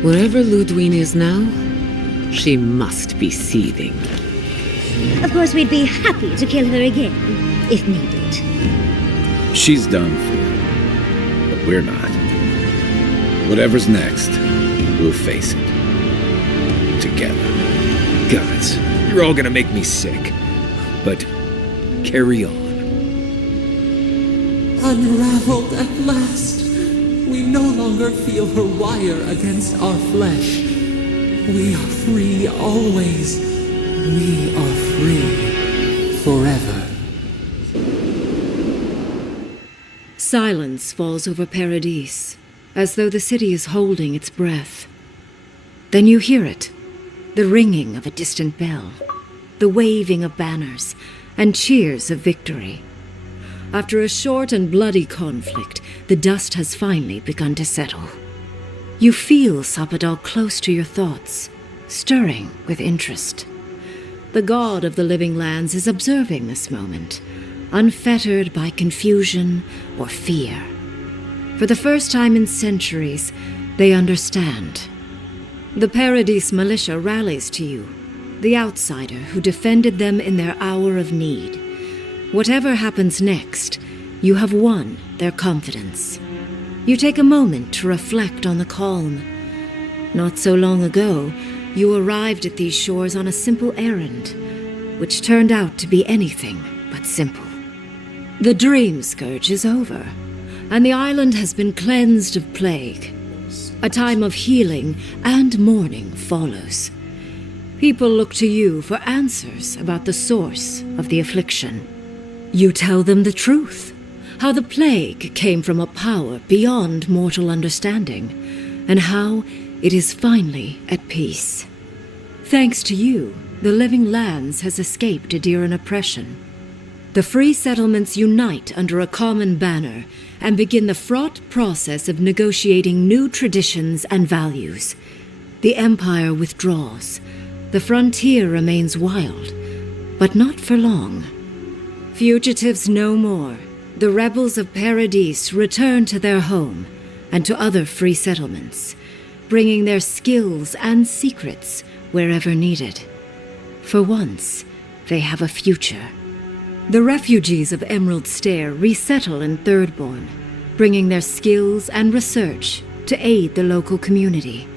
Wherever Ludwine is now, she must be seething. Of course, we'd be happy to kill her again, if needed. She's done for, but we're not. Whatever's next, we'll face it. Together. Gods, you're all gonna make me sick. But carry on. Unraveled at last. We no longer feel her wire against our flesh. We are free always. We are free forever. Silence falls over Paradis, as though the city is holding its breath. Then you hear it, the ringing of a distant bell, the waving of banners, and cheers of victory. After a short and bloody conflict, the dust has finally begun to settle. You feel Sapadal close to your thoughts, stirring with interest. The god of the living lands is observing this moment, unfettered by confusion or fear. For the first time in centuries, they understand. The Paradis militia rallies to you, the outsider who defended them in their hour of need. Whatever happens next, you have won their confidence. You take a moment to reflect on the calm. Not so long ago, you arrived at these shores on a simple errand, which turned out to be anything but simple. The Dream Scourge is over, and the island has been cleansed of plague. A time of healing and mourning follows. People look to you for answers about the source of the affliction. You tell them the truth, how the plague came from a power beyond mortal understanding, and how it is finally at peace. Thanks to you, the living lands has escaped Adiran oppression. The free settlements unite under a common banner and begin the fraught process of negotiating new traditions and values. The Empire withdraws. The frontier remains wild, but not for long. Fugitives no more. The rebels of Paradis return to their home and to other free settlements, bringing their skills and secrets wherever needed. For once, they have a future. The refugees of Emerald Stair resettle in Thirdborn, bringing their skills and research to aid the local community.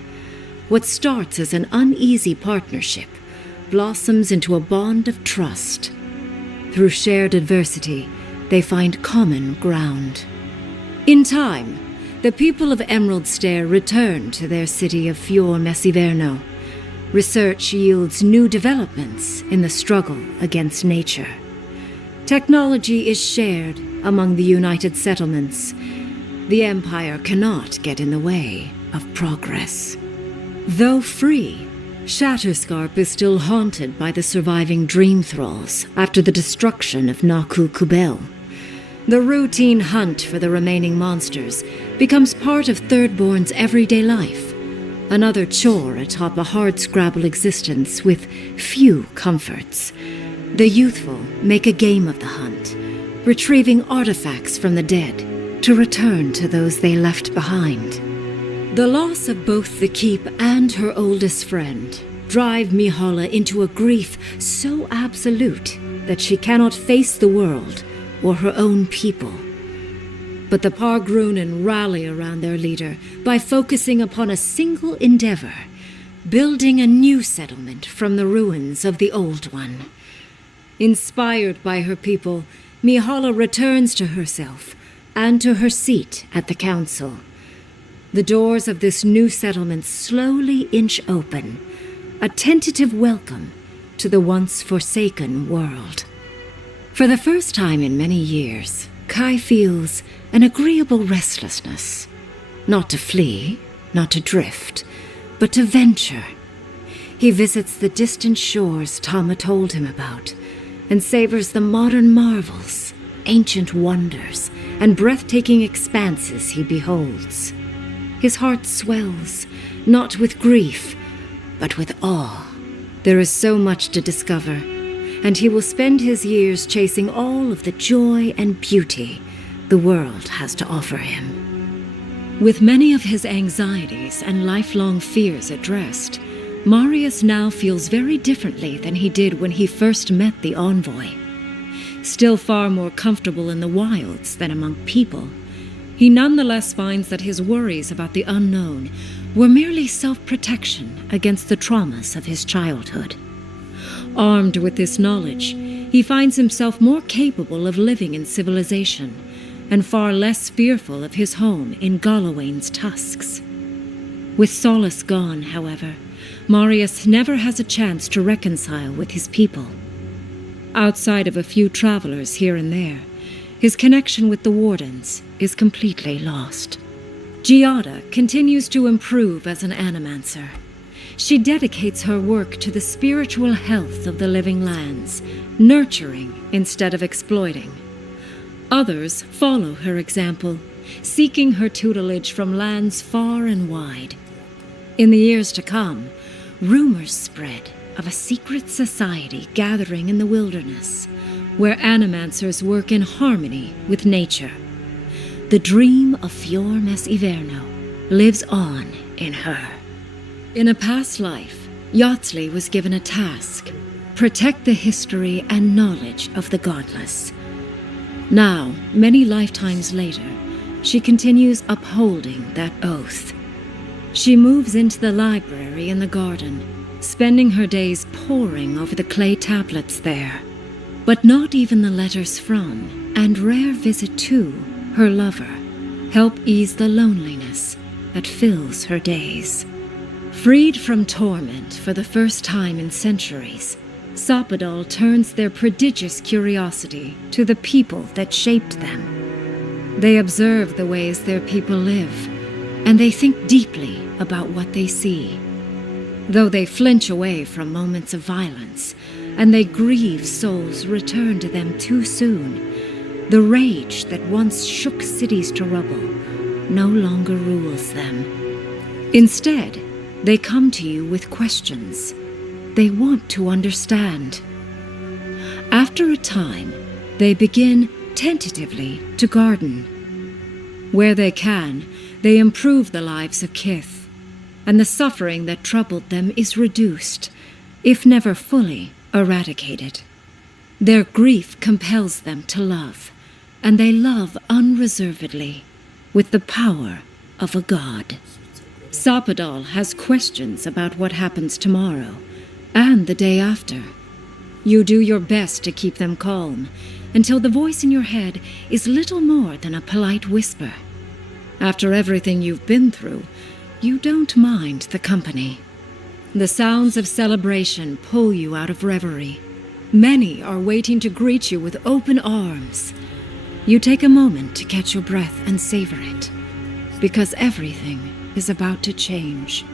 What starts as an uneasy partnership blossoms into a bond of trust. Through shared adversity, they find common ground. In time, the people of Emerald Stair return to their city of Fior Messiverno. Research yields new developments in the struggle against nature. Technology is shared among the united settlements. The Empire cannot get in the way of progress. Though free, Shatterscarp is still haunted by the surviving dream thralls after the destruction of Naku Kubel. The routine hunt for the remaining monsters becomes part of Thirdborn's everyday life, another chore atop a hardscrabble existence with few comforts. The youthful make a game of the hunt, retrieving artifacts from the dead to return to those they left behind. The loss of both the keep and her oldest friend drive Mihala into a grief so absolute that she cannot face the world or her own people. But the Pargrunen rally around their leader by focusing upon a single endeavor, building a new settlement from the ruins of the old one. Inspired by her people, Mihala returns to herself and to her seat at the council. The doors of this new settlement slowly inch open, a tentative welcome to the once forsaken world. For the first time in many years, Kai feels an agreeable restlessness. Not to flee, not to drift, but to venture. He visits the distant shores Tama told him about, and savors the modern marvels, ancient wonders, and breathtaking expanses he beholds. His heart swells, not with grief, but with awe. There is so much to discover, and he will spend his years chasing all of the joy and beauty the world has to offer him. With many of his anxieties and lifelong fears addressed, Marius now feels very differently than he did when he first met the envoy. Still far more comfortable in the wilds than among people, he nonetheless finds that his worries about the unknown were merely self-protection against the traumas of his childhood. Armed with this knowledge, he finds himself more capable of living in civilization and far less fearful of his home in Galawain's tusks. With Solace gone, however, Marius never has a chance to reconcile with his people. Outside of a few travelers here and there, his connection with the Wardens is completely lost. Giada continues to improve as an animancer. She dedicates her work to the spiritual health of the living lands, nurturing instead of exploiting. Others follow her example, seeking her tutelage from lands far and wide. In the years to come, rumors spread of a secret society gathering in the wilderness, where animancers work in harmony with nature. The dream of Fior Mes Iverno lives on in her. In a past life, Yatsley was given a task: protect the history and knowledge of the godless. Now, many lifetimes later, she continues upholding that oath. She moves into the library in the garden, spending her days poring over the clay tablets there. But not even the letters from, and rare visit to, her lover help ease the loneliness that fills her days. Freed from torment for the first time in centuries, Sappadal turns their prodigious curiosity to the people that shaped them. They observe the ways their people live, and they think deeply about what they see. Though they flinch away from moments of violence, and they grieve souls returned to them too soon, the rage that once shook cities to rubble no longer rules them. Instead, they come to you with questions. They want to understand. After a time, they begin tentatively to garden. Where they can, they improve the lives of Kith, and the suffering that troubled them is reduced, if never fully eradicated. Their grief compels them to love, and they love unreservedly, with the power of a god. Sappadal has questions about what happens tomorrow, and the day after. You do your best to keep them calm, until the voice in your head is little more than a polite whisper. After everything you've been through, you don't mind the company. The sounds of celebration pull you out of reverie. Many are waiting to greet you with open arms. You take a moment to catch your breath and savor it, because everything is about to change.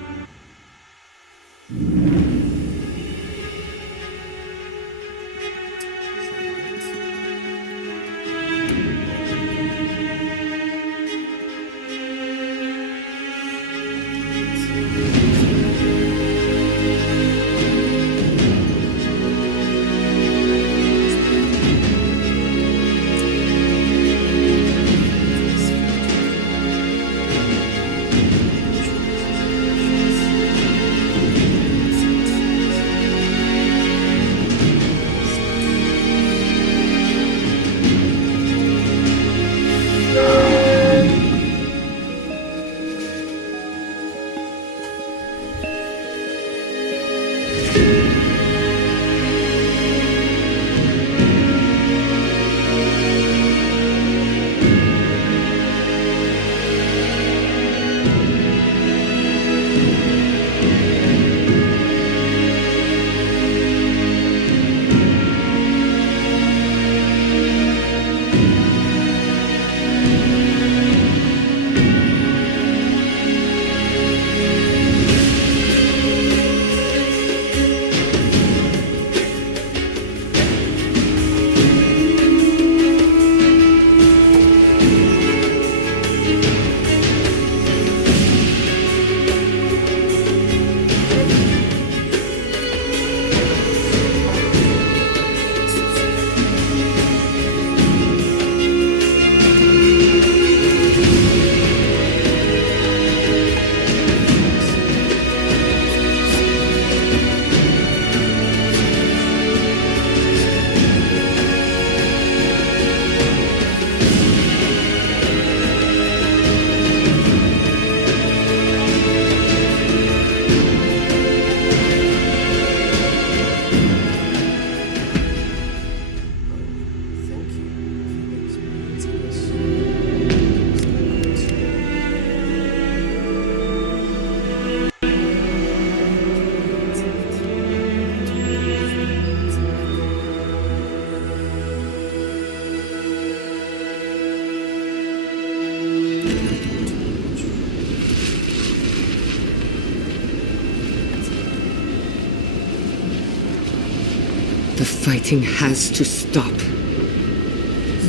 The fighting has to stop.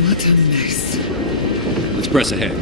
What a mess. Let's press ahead.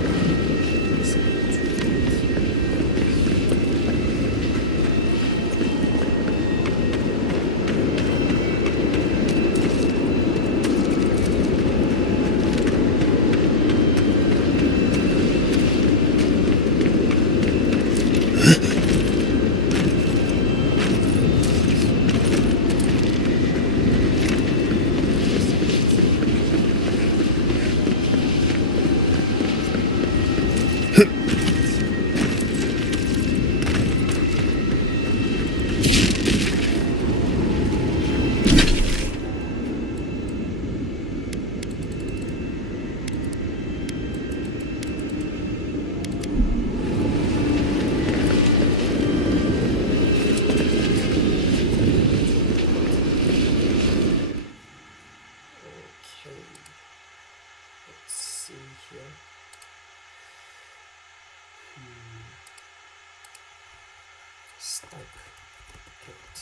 Stuck it.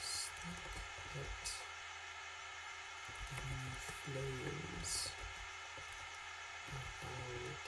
Stuck it in flames. Avowed.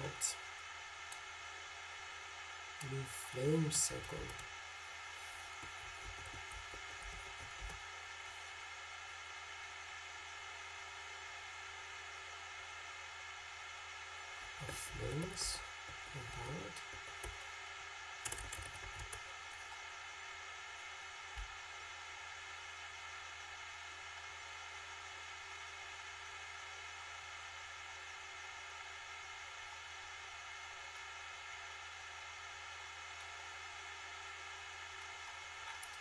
What? New flame circle. Of flames? Avowed?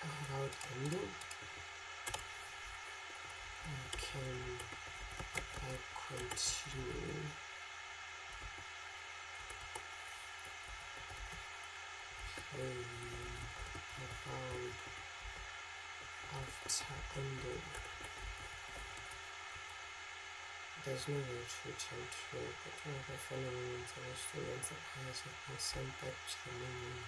Avowed ending? Can I continue? Playing Avowed after ending. There's no way to return to it, but one of the funny moments of the story ends up as it was sent back to the memory.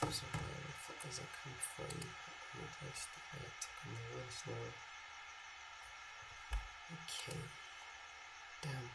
There's a way fuckers that come from the place that I took on the woods now. Okay. Damn.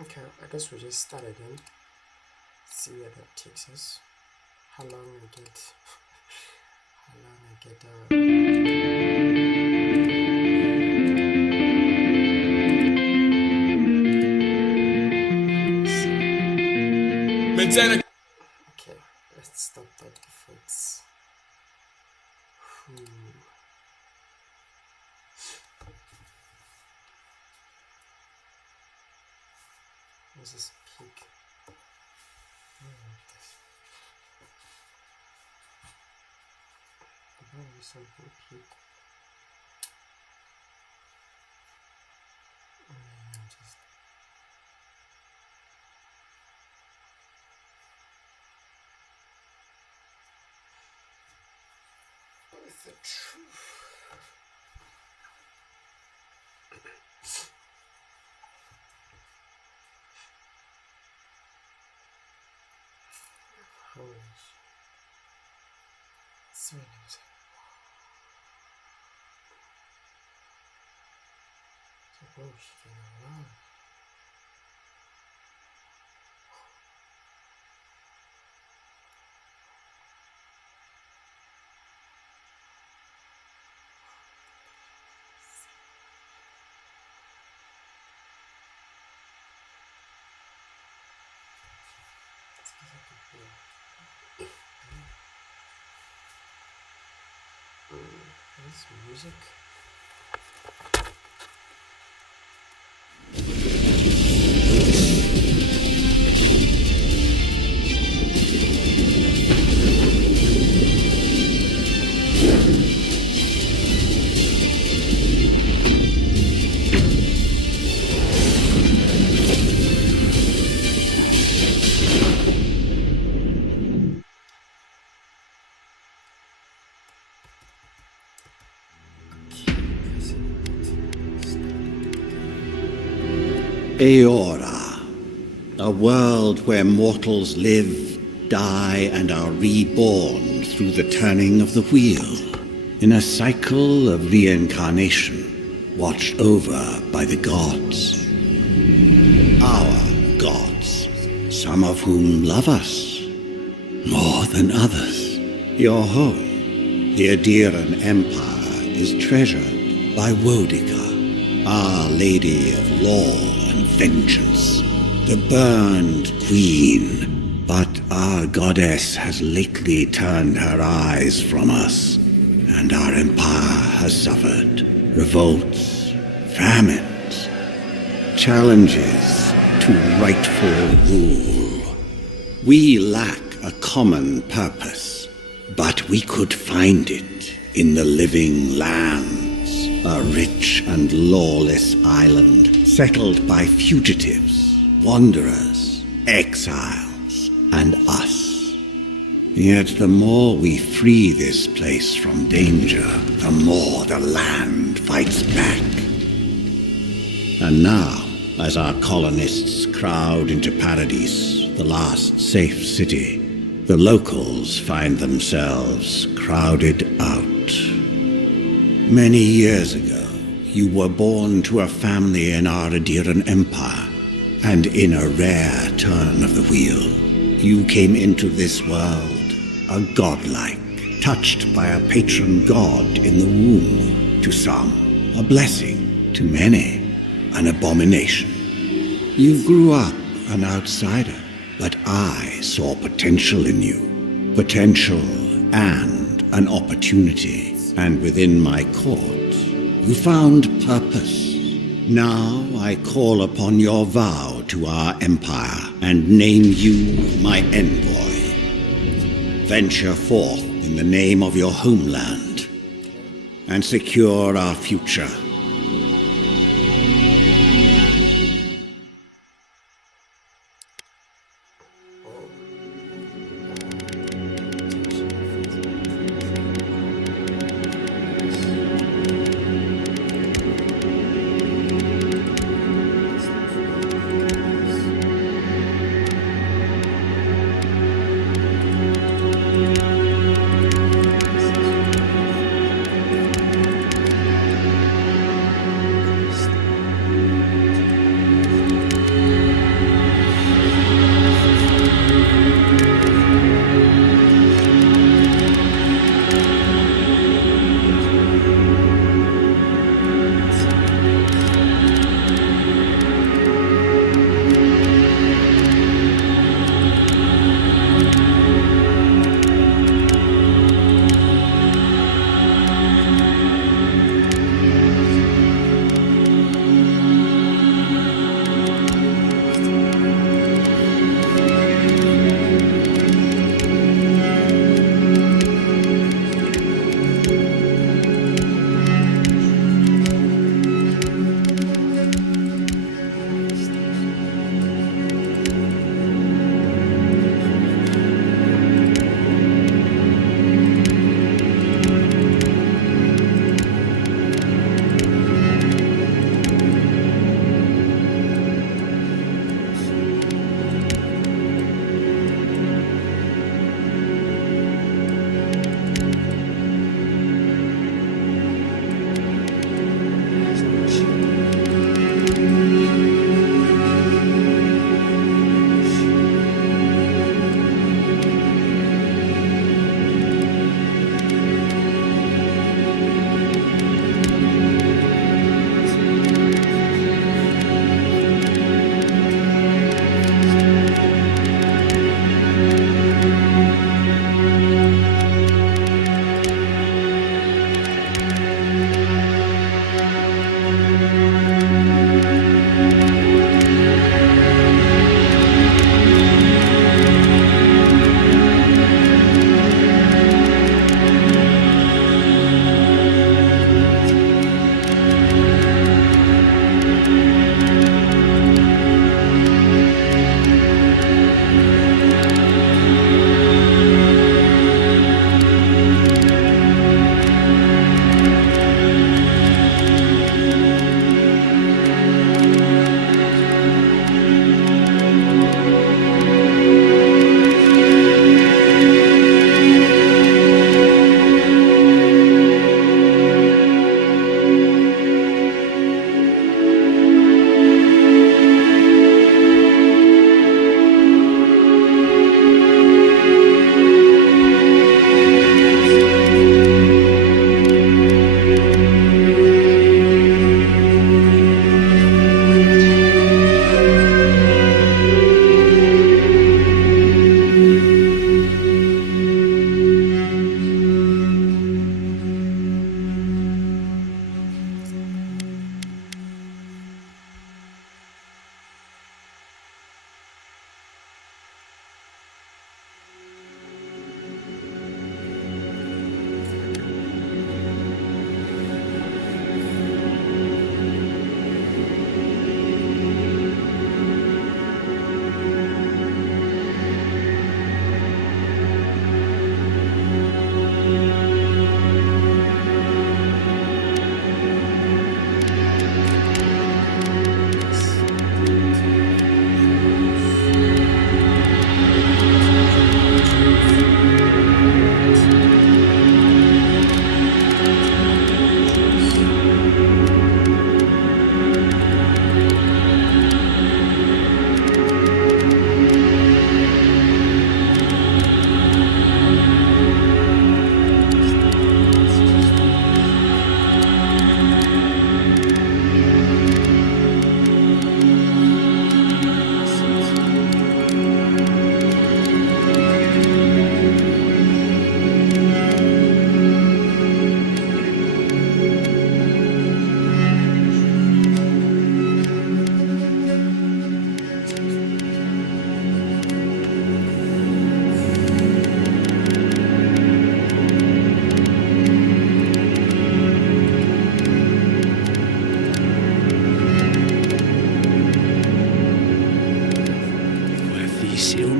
Okay, I guess we just start again. See where that takes us. How long we get. How long I get. Okay, let's stop that if it's. What's this peak? Something peak. Just with the truth. Holy shit. So nice. Oh, she can run. This music. Eora, a world where mortals live, die, and are reborn through the turning of the wheel, in a cycle of reincarnation, watched over by the gods. Our gods, some of whom love us more than others. Your home, the Adiran Empire, is treasured by Wodica, Our Lady of Law and Vengeance, the burned queen. But our goddess has lately turned her eyes from us, and our empire has suffered revolts, famines, challenges to rightful rule. We lack a common purpose, but we could find it in the living lands, a rich and lawless island settled by fugitives, wanderers, exiles, and us. Yet the more we free this place from danger, the more the land fights back. And now, as our colonists crowd into Paradise, the last safe city, the locals find themselves crowded out. Many years ago, you were born to a family in our Adiran Empire, and in a rare turn of the wheel, you came into this world, a godlike, touched by a patron god in the womb. To some, a blessing; to many, an abomination. You grew up an outsider, but I saw potential in you. Potential and an opportunity. And within my court, you found purpose. Now I call upon your vow to our empire and name you my envoy. Venture forth in the name of your homeland and secure our future.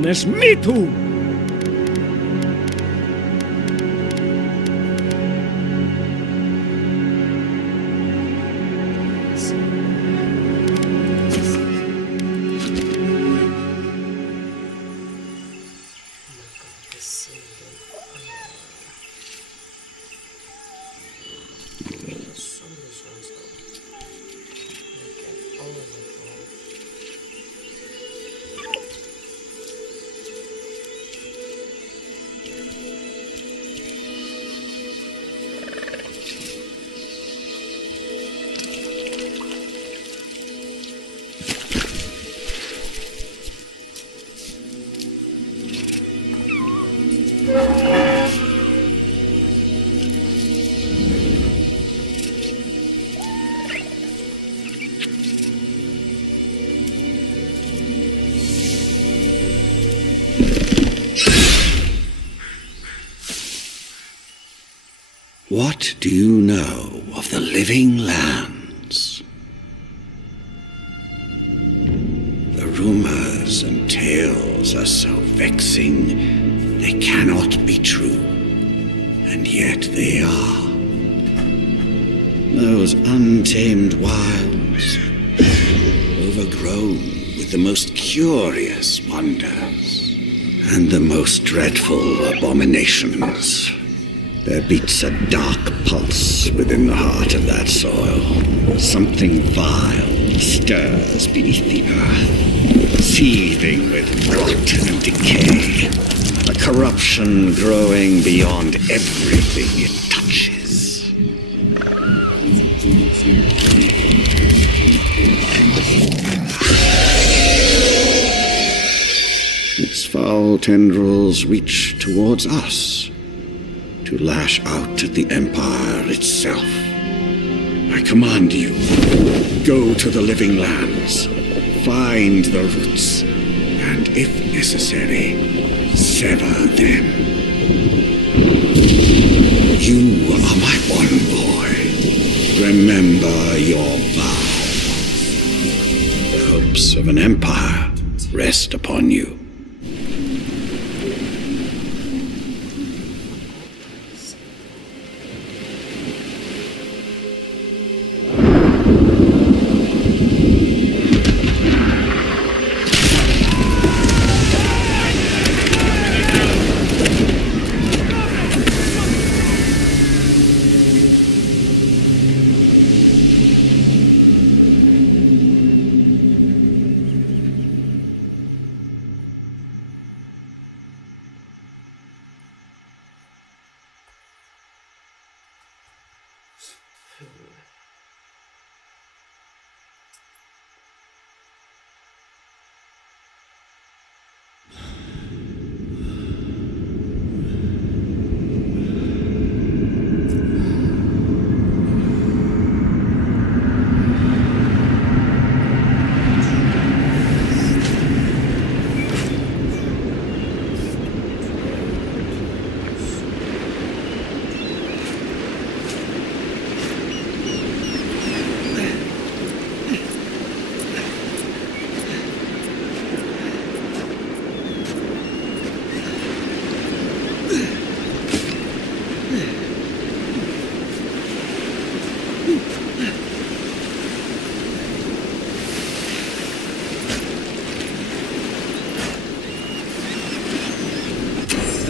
darkness, me too! What do you know of the living lands? The rumors and tales are so vexing, they cannot be true, and yet they are. Those untamed wilds, overgrown with the most curious wonders and the most dreadful abominations. There beats a dark pulse within the heart of that soil. Something vile stirs beneath the earth, seething with rot and decay. A corruption growing beyond everything it touches. Its foul tendrils reach towards us, to lash out at the Empire itself. I command you, go to the living lands, find the roots, and if necessary, sever them. You are my envoy. Remember your vows. The hopes of an empire rest upon you.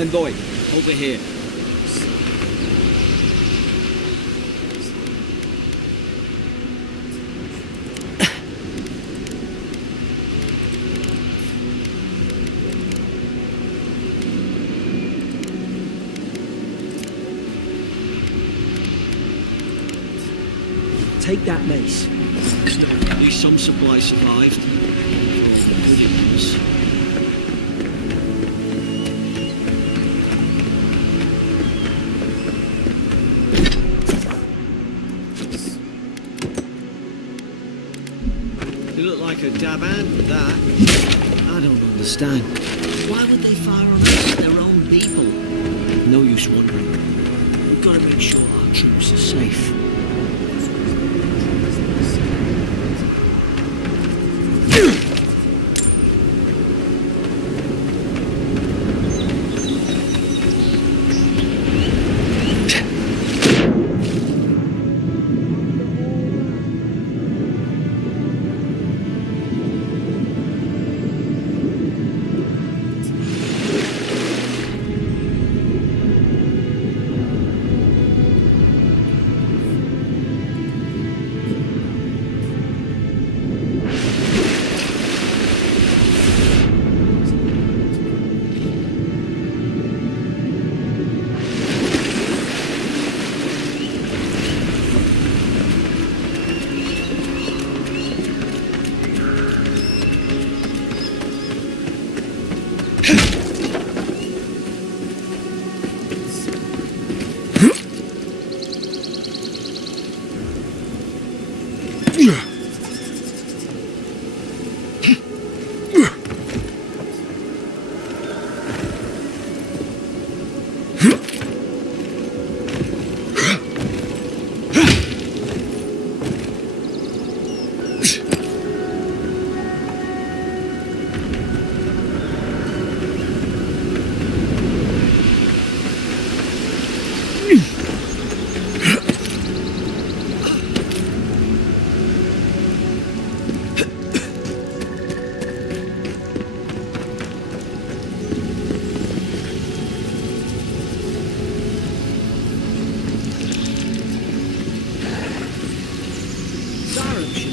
Envoy, over here. Take that mace. At least some supplies survived. You look like a dab hand with that. I don't understand. Why would they fire on us, their own people? No use wondering. We've got to make sure our troops are safe.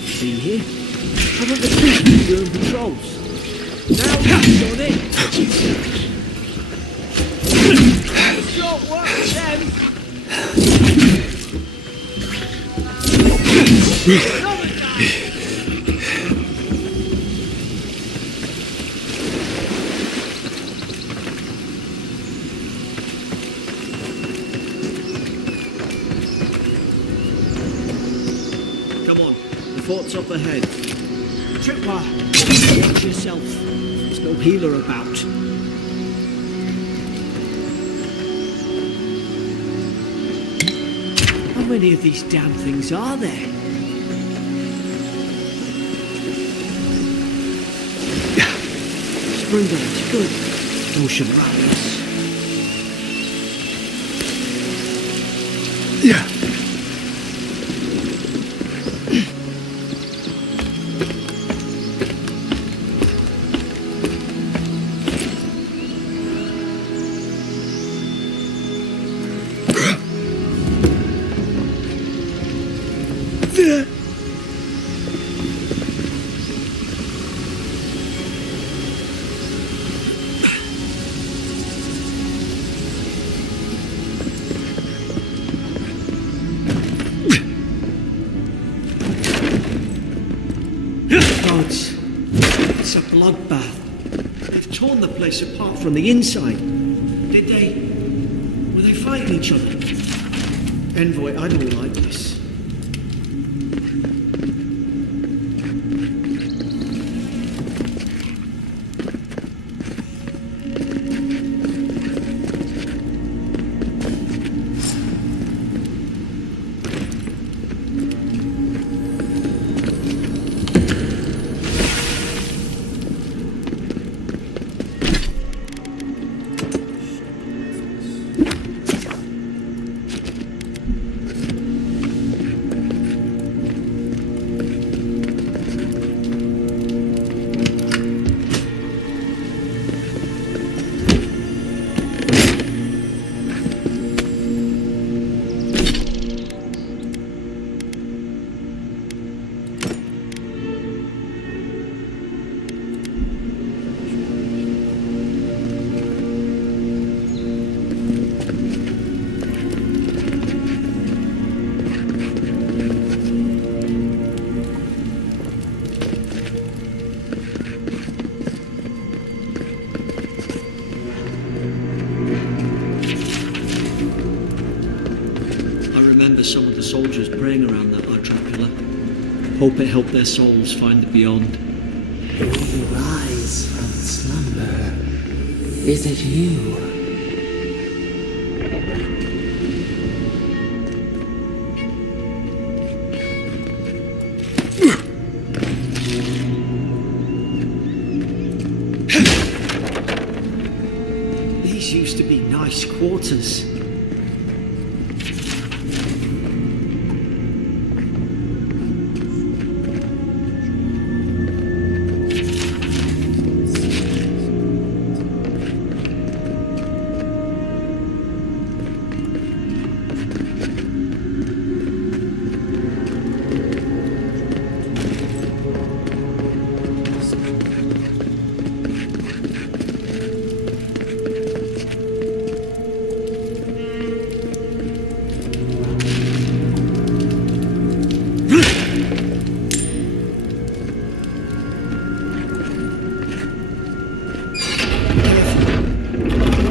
been here. How about the creatures during patrols? Now you've done it! Don't work with them! Come on, the fort's up ahead. Tripper, watch yourself. There's no healer about. How many of these damn things are there? Springblades, good. Ocean rattles. Yeah. Gods, it's a bloodbath. They've torn the place apart from the inside. Were they fighting each other? Envoy, I don't like this. Some of the soldiers praying around that Udra pillar. Hope it helped their souls find the beyond. We rise from slumber. Is it you? These used to be nice quarters.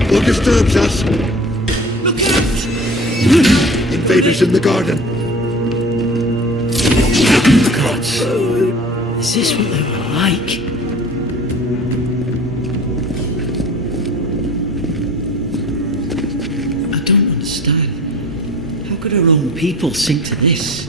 What disturbs us? Look out! Invaders in the garden. Gods, is this what they were like? I don't understand. How could our own people sink to this?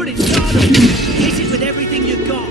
Put its guard up! Hit it with everything you've got!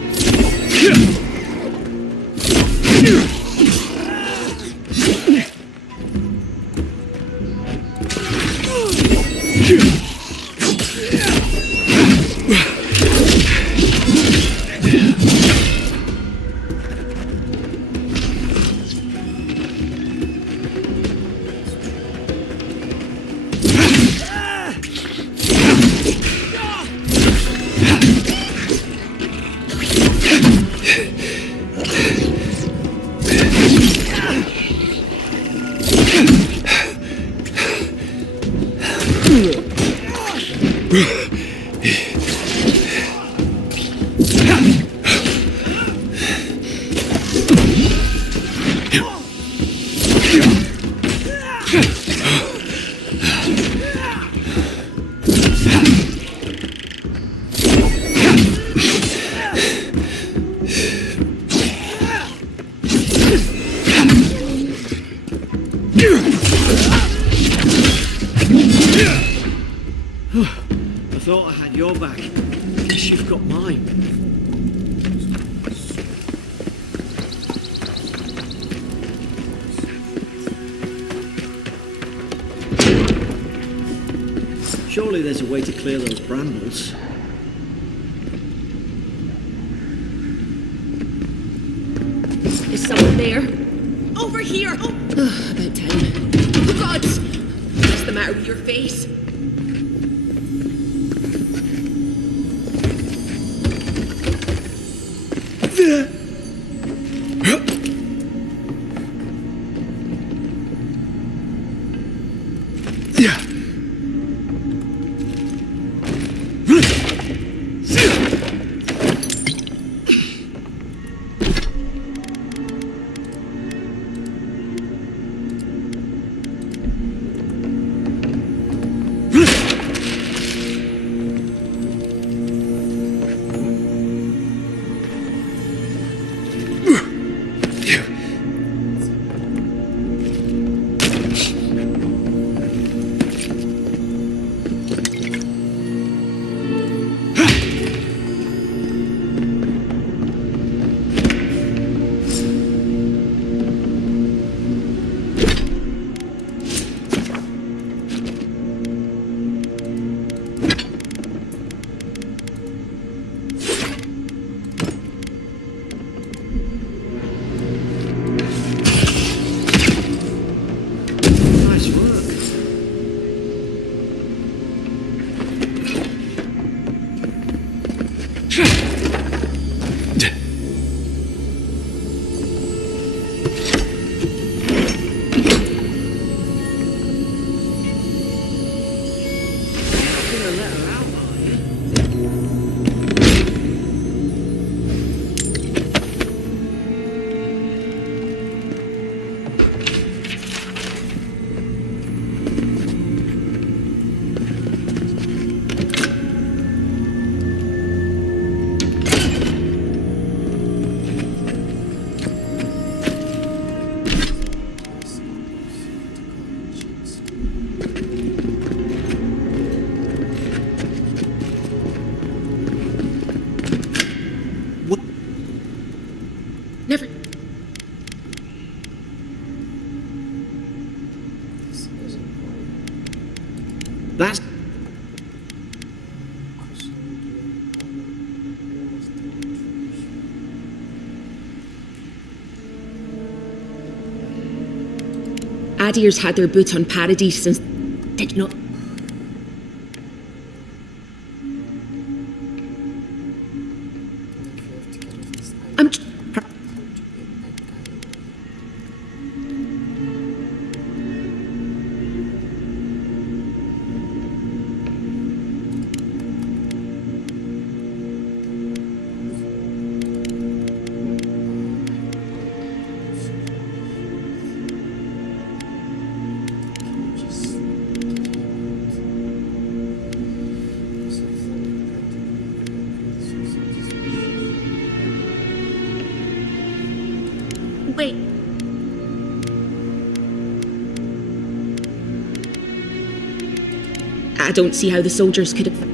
I thought I had your back. Guess you've got mine. Surely there's a way to clear those brambles. Is someone there? Over here! Oh. About time. Oh, God! What's the matter with your face? Never. That's... Adir's had their boots on Paradise since... Did not... I'm... Wait. I don't see how the soldiers could have...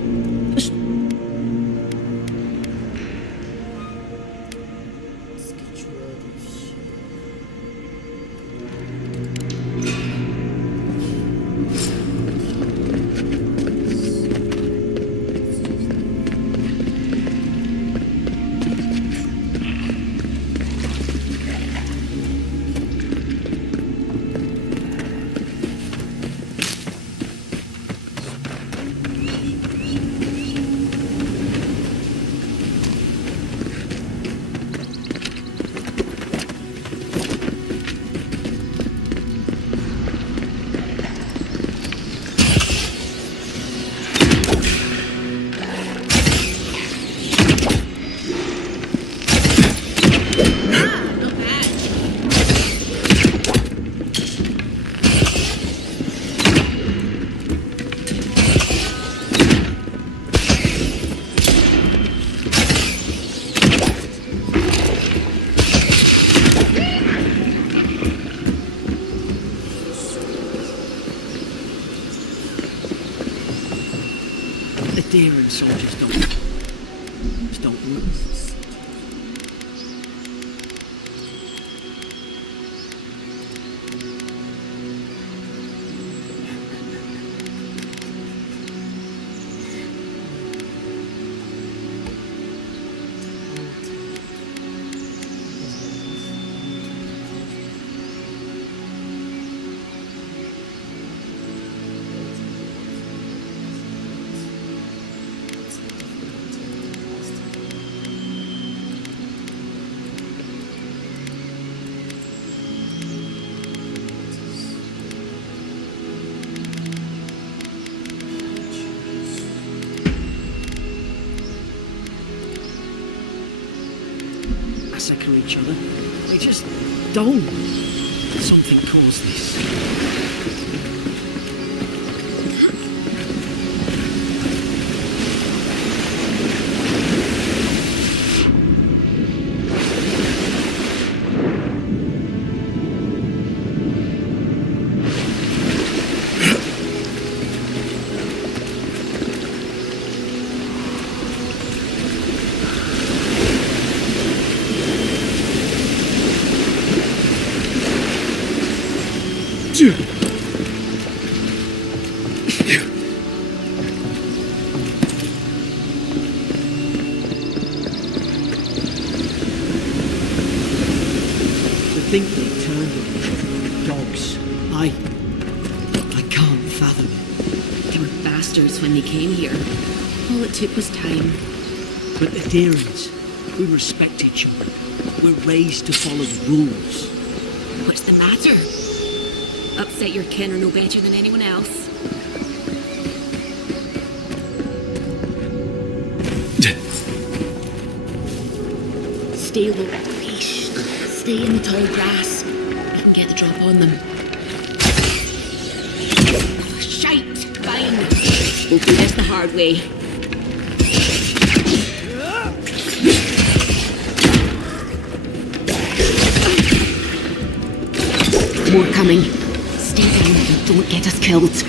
Adherent soldiers don't run. Massacre each other. They just don't. Something caused this. I think they turned on dogs. I can't fathom it. They were bastards when they came here. All it took was time. But adherents, we respect each other. We're raised to follow the rules. What's the matter? Upset your kin are no better than anyone else. Stay low, please. Stay in the tall grass. We can get the drop on them. Oh, shite! Fine. We'll do this the hard way. More coming. Stay down and don't get us killed.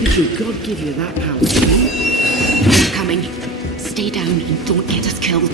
Did your God give you that power? We're coming. Stay down and don't get us killed.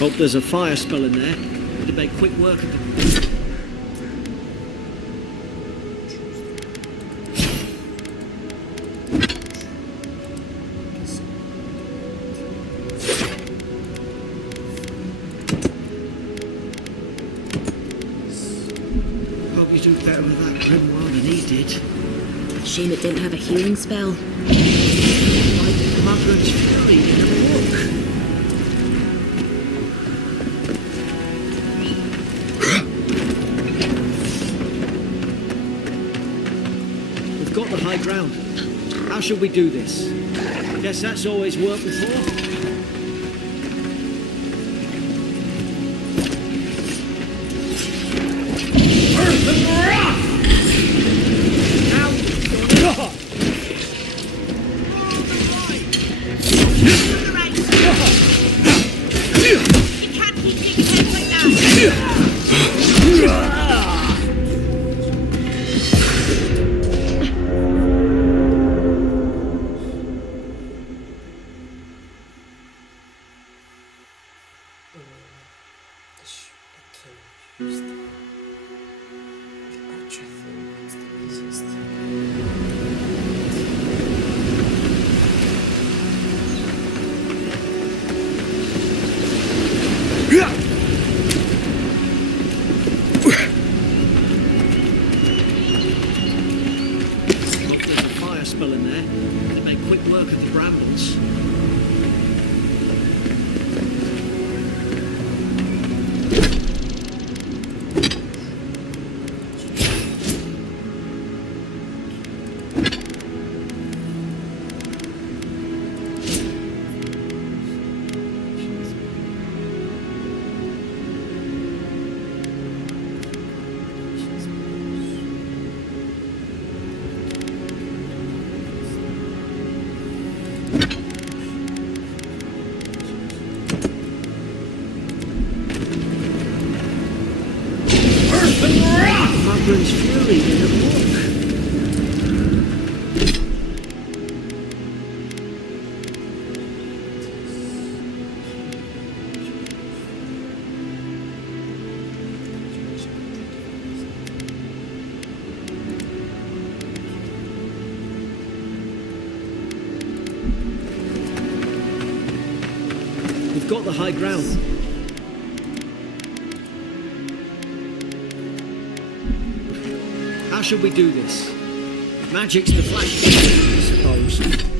Hope there's a fire spell in there. To make quick work of it. Hope you do better with that grimoire than he did. Shame it didn't have a healing spell. Like the Margaret's Fury in a book. We've got the high ground. How should we do this? Guess that's always worked before. quick work of the brambles. Mugren's fury didn't work. We've got the high ground. How should we do this? Magic's the flash, I suppose.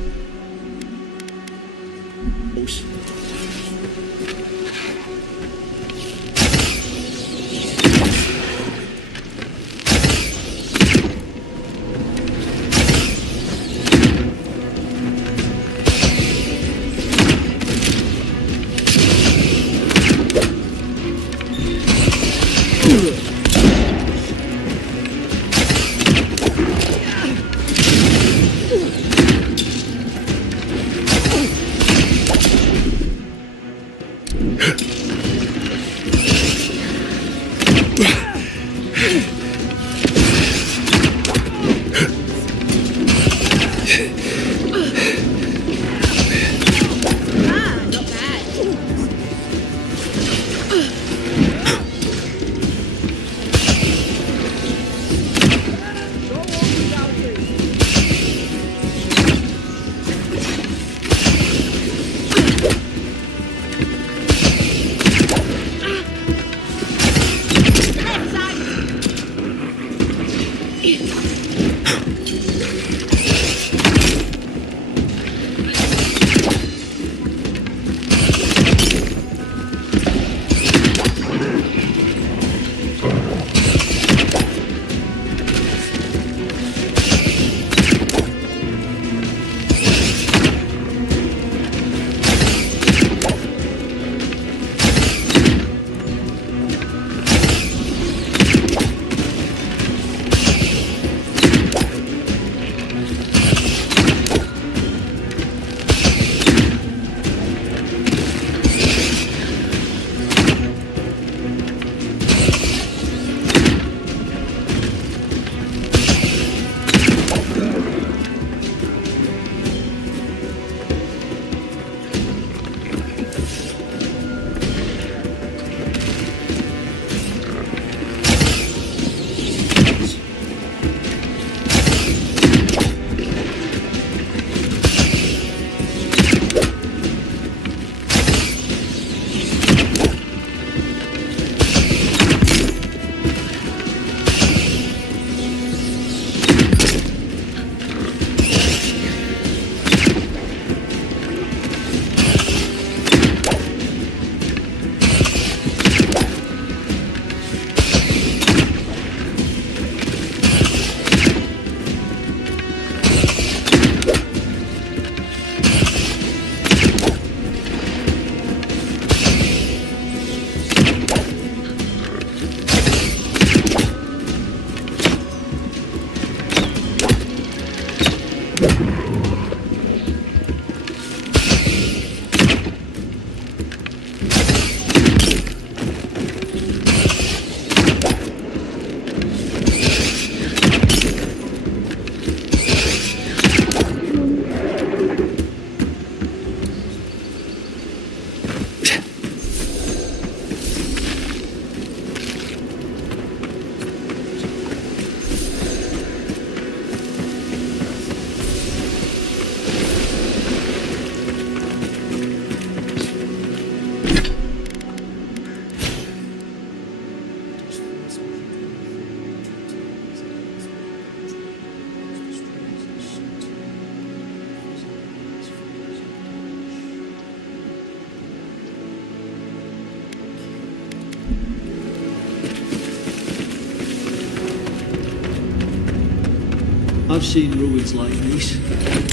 I've seen ruins like these.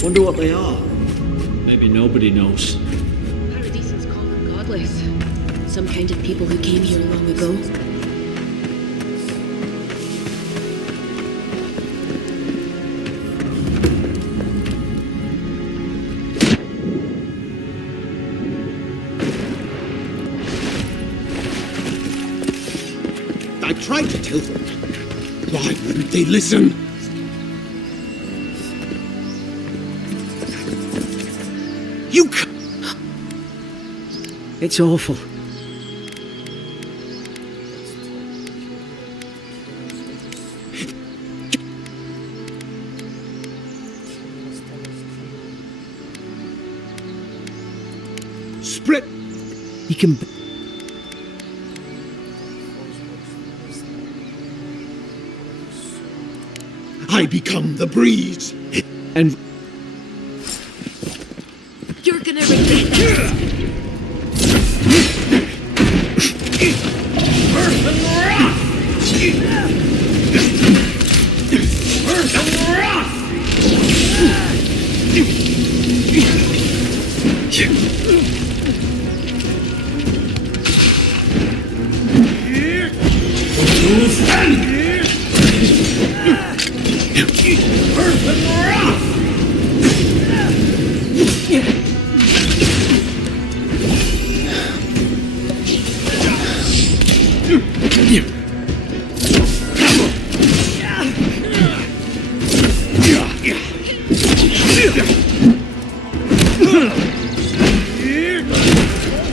Wonder what they are. Maybe nobody knows. Paradisans call them godless. Some kind of people who came here long ago. I tried to tell them. Why wouldn't they listen? It's awful. Split! He can... I become the breeze. And... You're gonna regret this!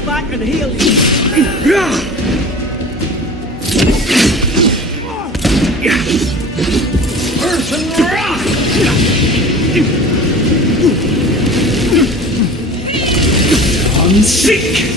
Back and heal I'm sick!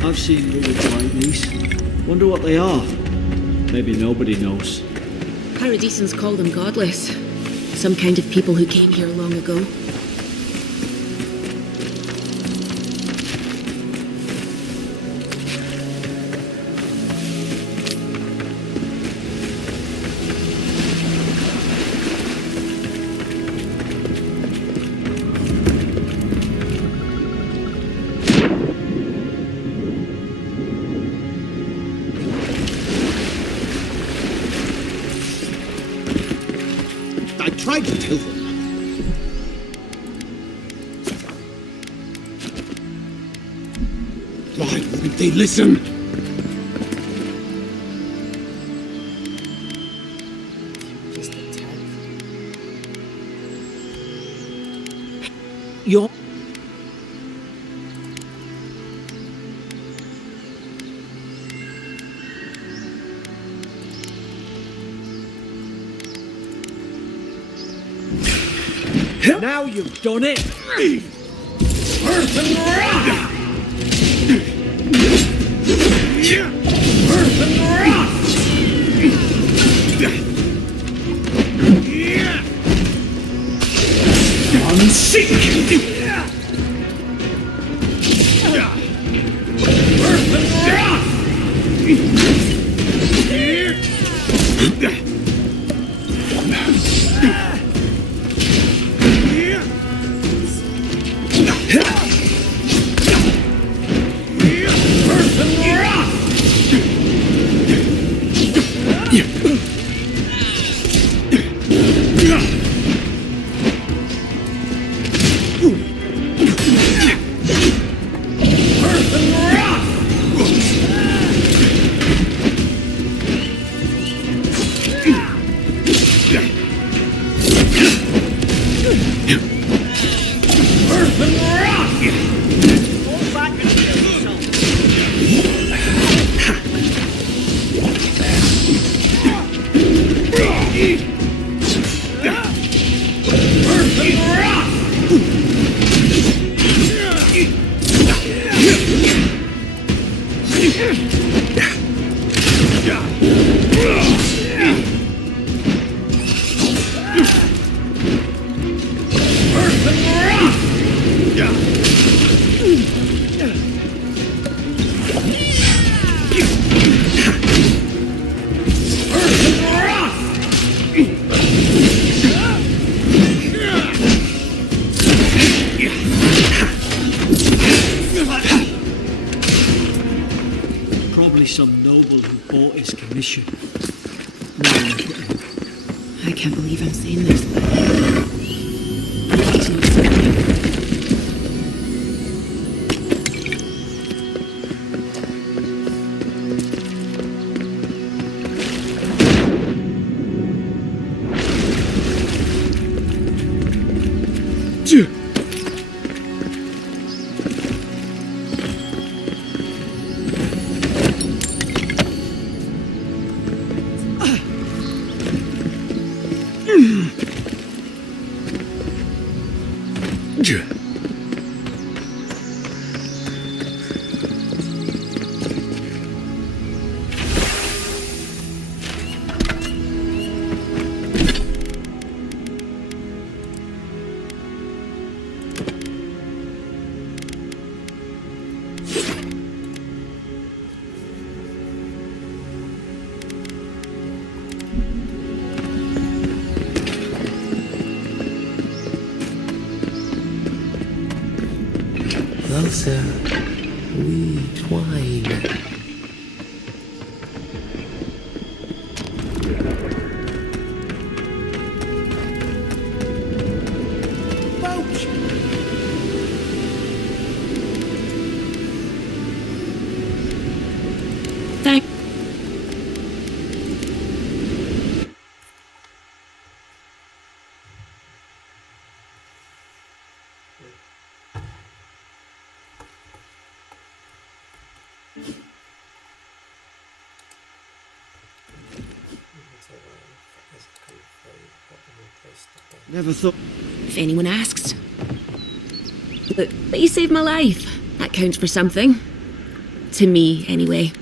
I've seen ruins like these. Wonder what they are. Maybe nobody knows. Paradisans call them godless. Some kind of people who came here long ago. I tried to tell them. Why wouldn't they listen? You're... Now you've done it! Earth and rock! Earth and rock! I'm sick! Earth and rock! Probably some noble who bought his commission. I can't believe I'm saying this, but closer we twine. Thank. Never thought. If anyone asks. Look, but you saved my life. That counts for something. To me, anyway.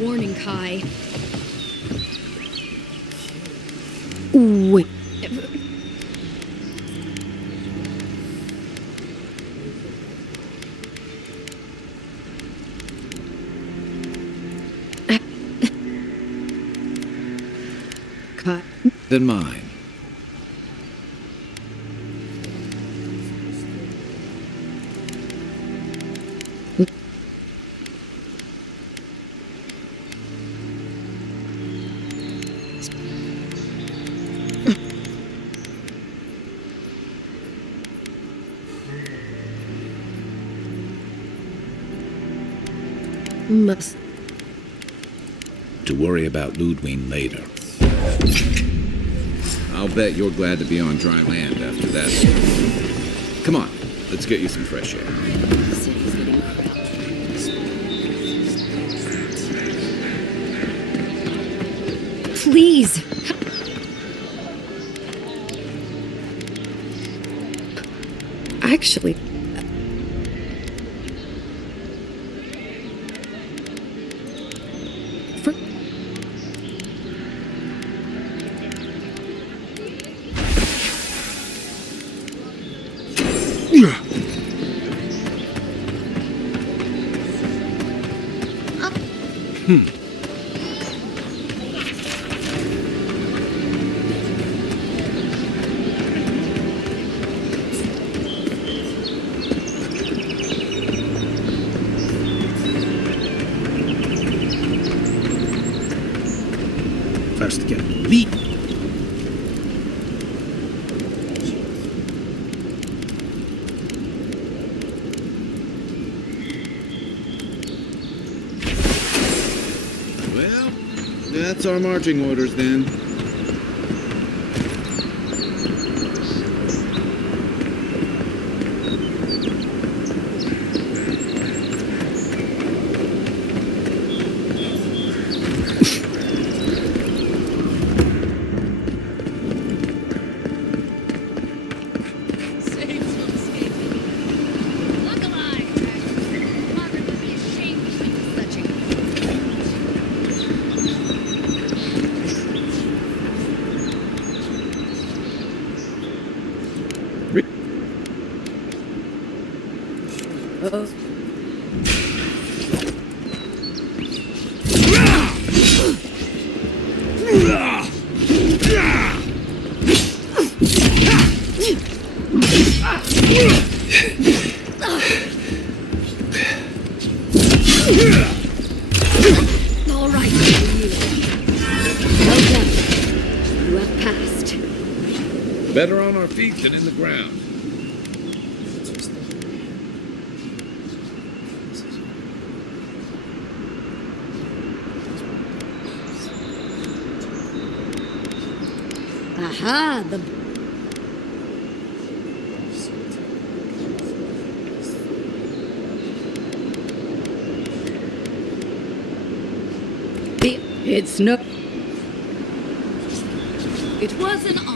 Warning, Kai. Wait. Kai. Than mine. Must. To worry about Ludwig later. I'll bet you're glad to be on dry land after that. Come on, let's get you some fresh air. Please. Actually, First get leap. Well, that's our marching orders then. All right, well done. You have passed. Better on our feet than in the ground. Aha, the... It's no... It was an honor.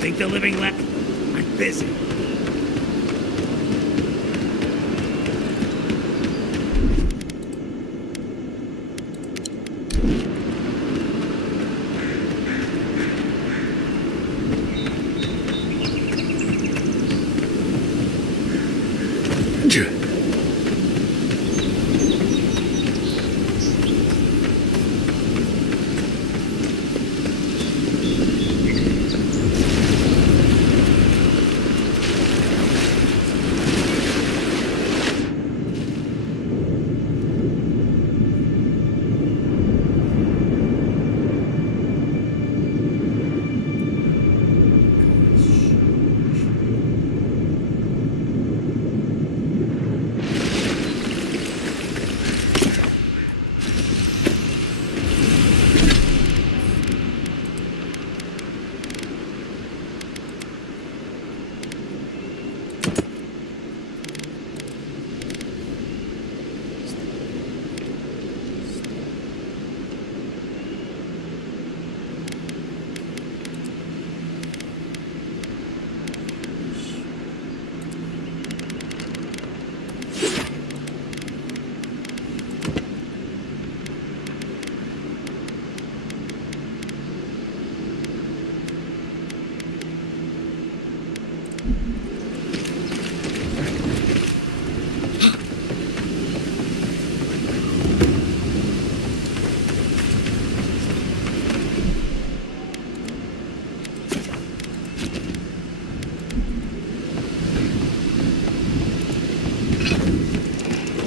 Think the living left? I'm busy.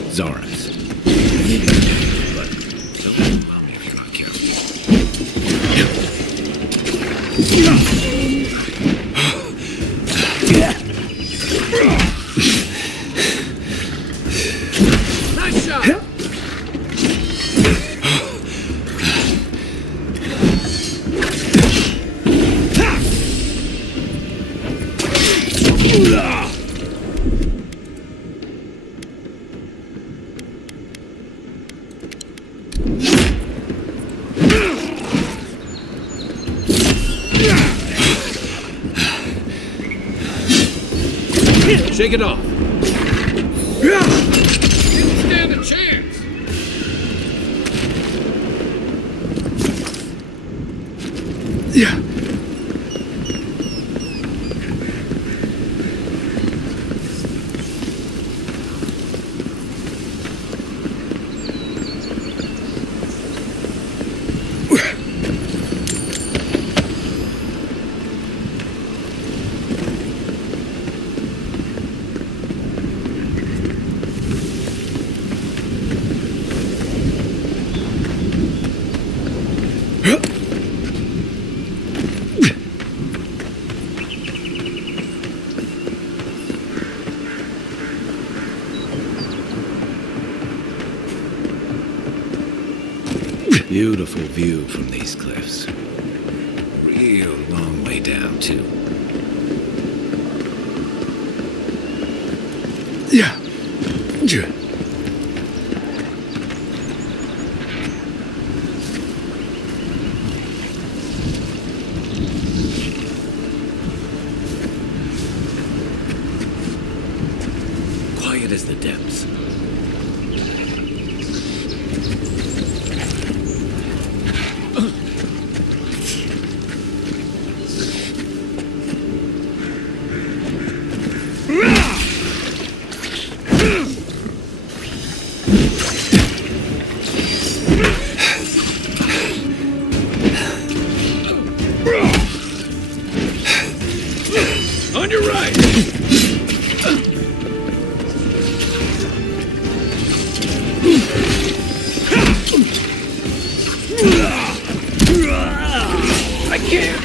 Zoras. But don't overwhelm me if you're not careful. Nice shot! Shake it off. Didn't stand a chance. Yeah. Beautiful view from these cliffs. Real long way down, too. Yeah. Quiet as the depths. On your right! I can't!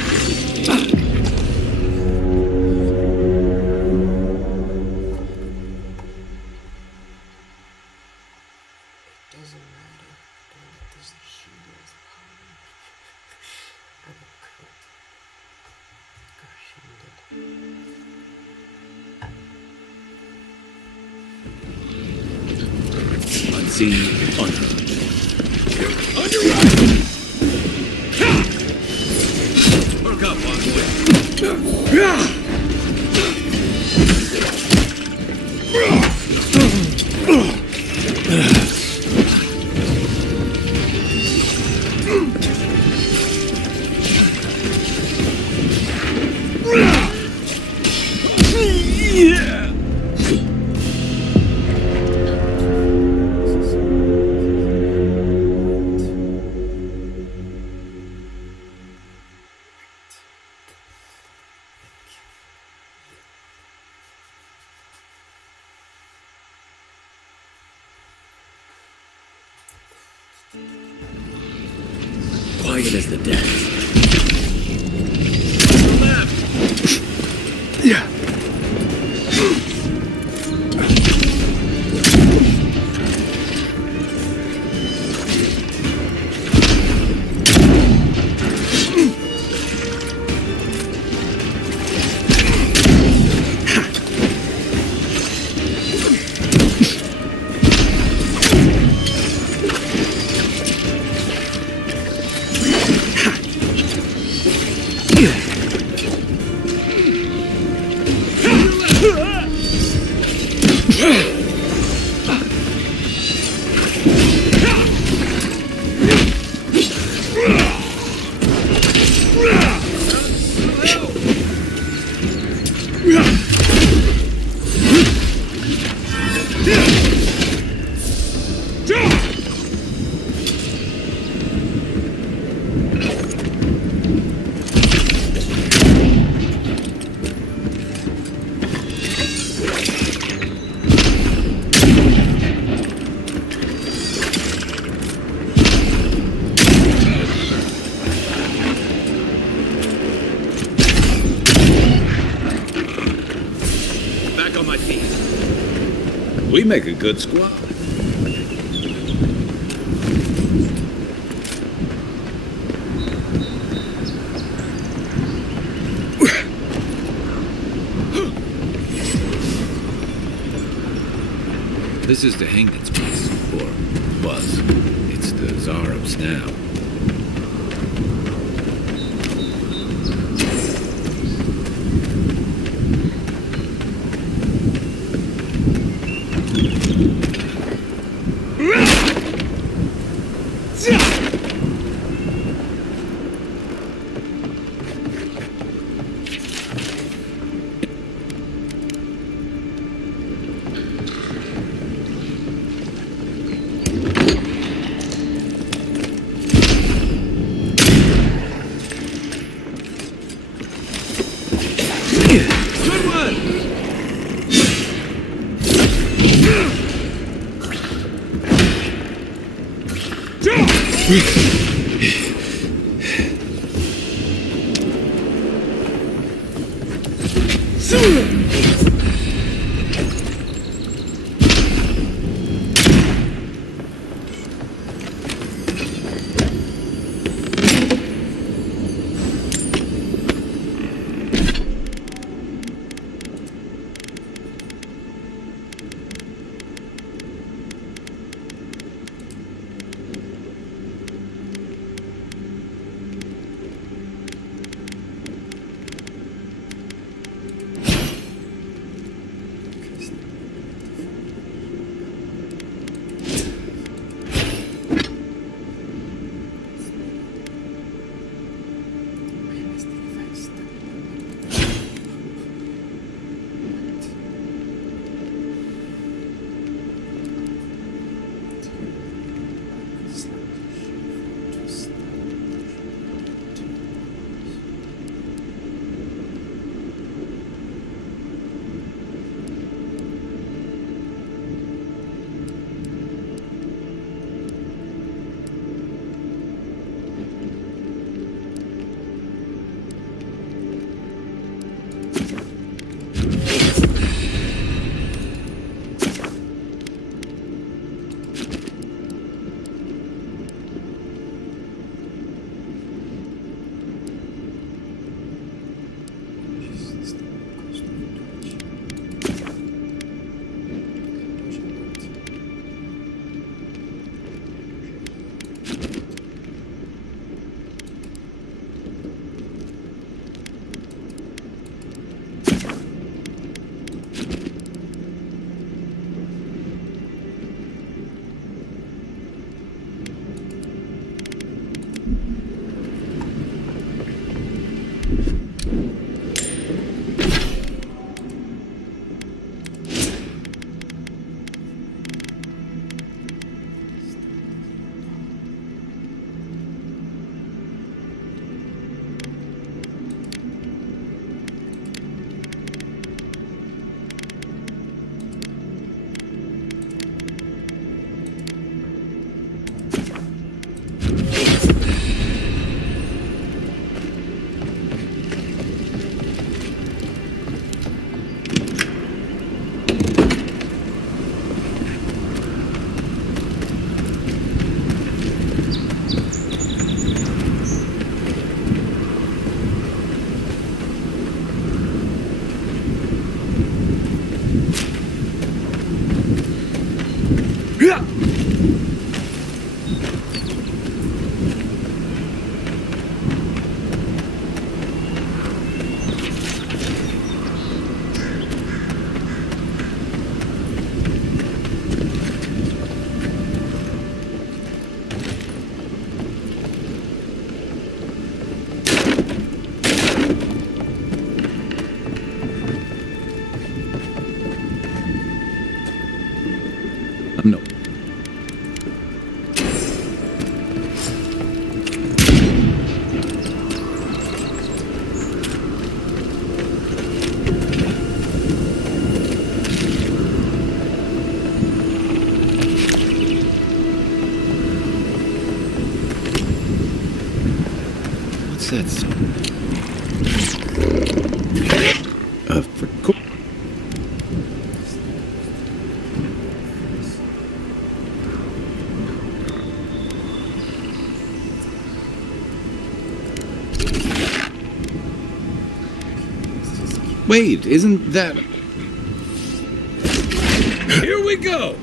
Unseen, unheard. On your right! Work up, Envoy. Quiet as the depths. Yeah. Back on my feet. We make a good squad. This is the Hangman's place, or was. It's the Zarob's now. No. What's that sound? For Wait, isn't that... Here we go!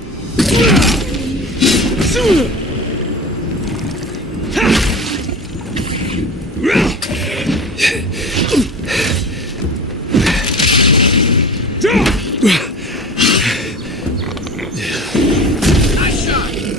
Nice shot!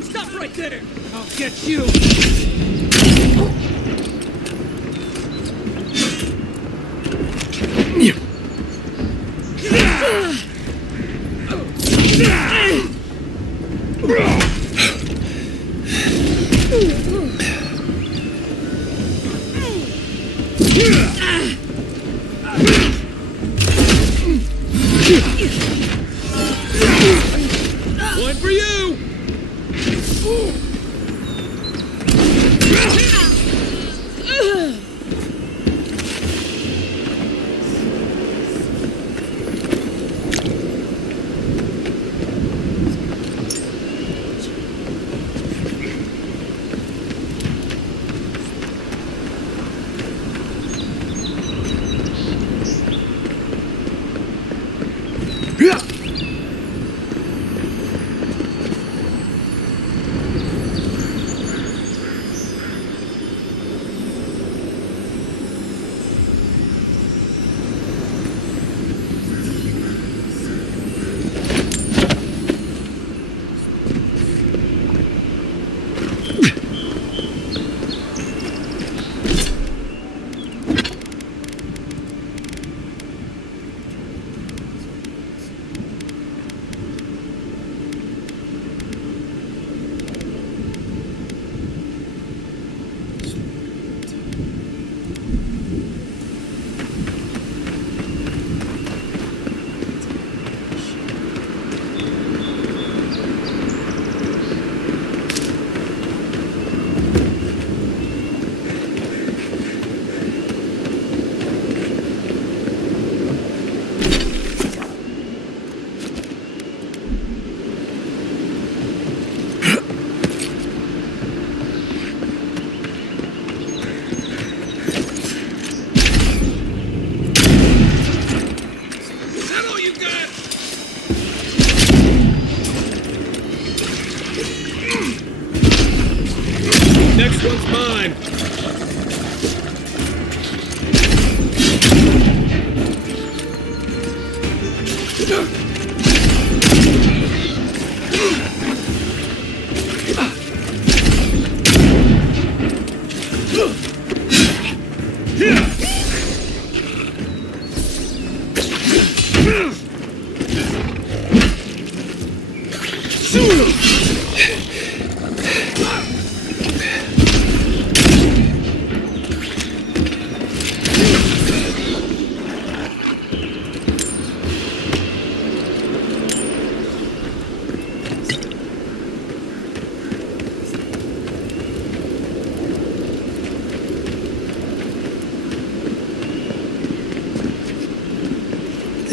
Stop right there! I'll get you! One for you! Next one's mine!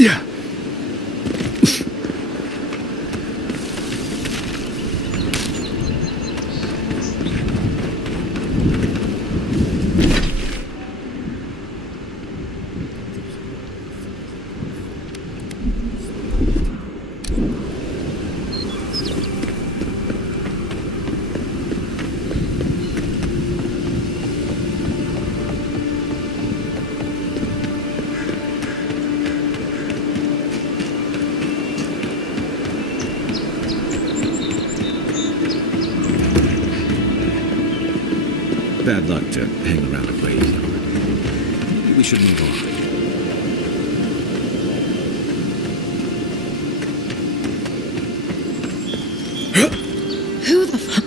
Yeah. Bad luck to hang around a graveyard. Maybe we should move on. Who the fuck?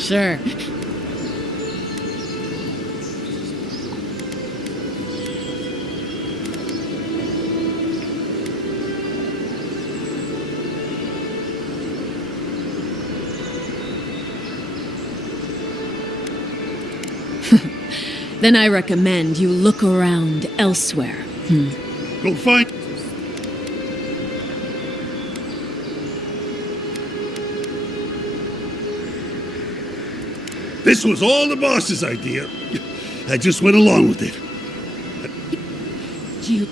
Sure. Then I recommend you look around elsewhere. Go find... This was all the boss's idea. I just went along with it. You...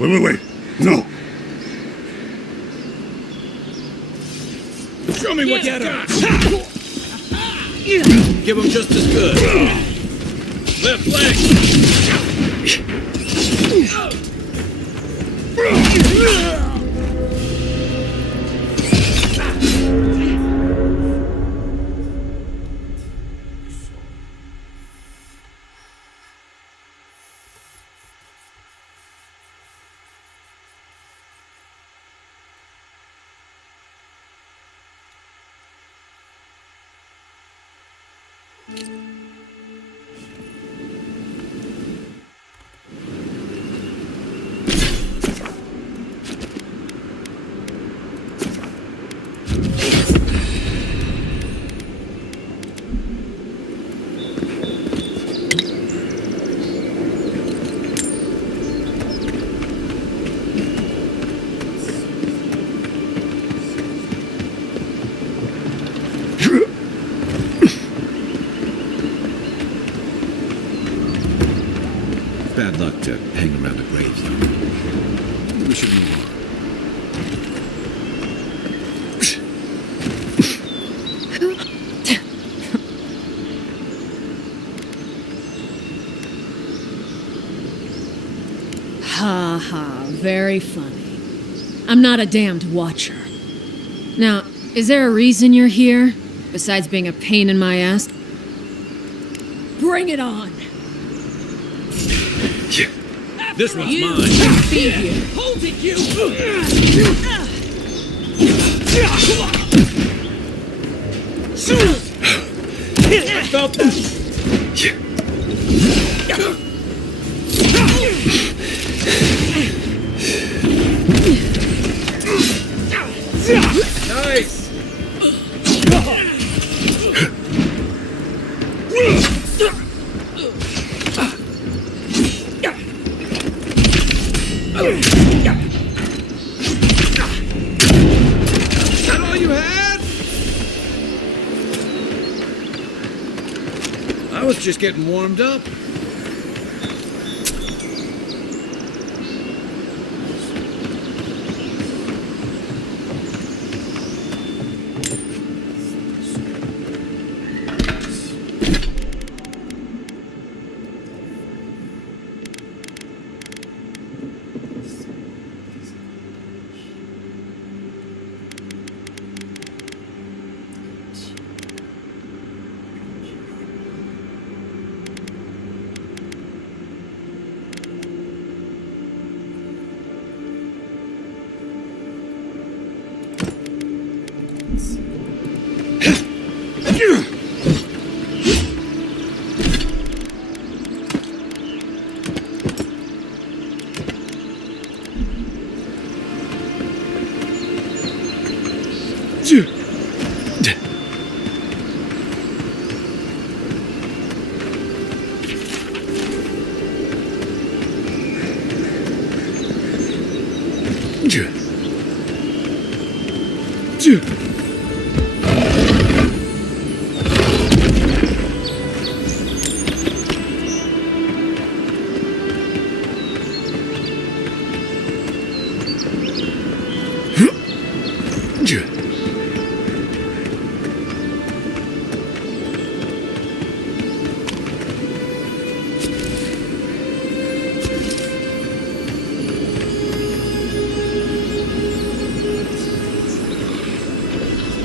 Wait. No. Show me what you got. Give him just as good. Left leg. Bad luck to hang around a graveyard. Maybe we should move on. Ha ha, very funny. I'm not a damned watcher. Now, is there a reason you're here, besides being a pain in my ass? Bring it on! This one's You mine. can't be here. Hold it, you! I felt that. Nice. Is that all you had? I was just getting warmed up.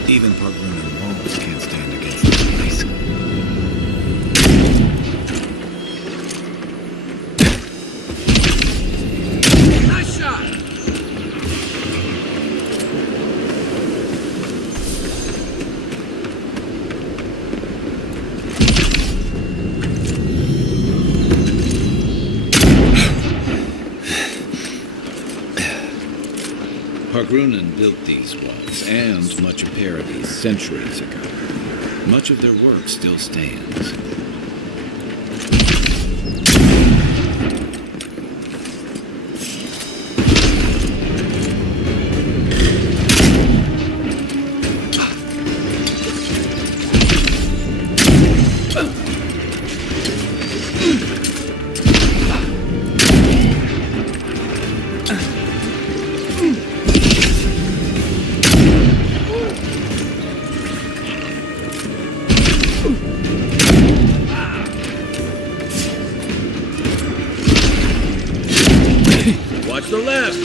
Even Park-Runen walls can't stand against this place. Nice shot! Park-Runen built these walls, and much of Paravis centuries ago. Much of their work still stands. Watch the left!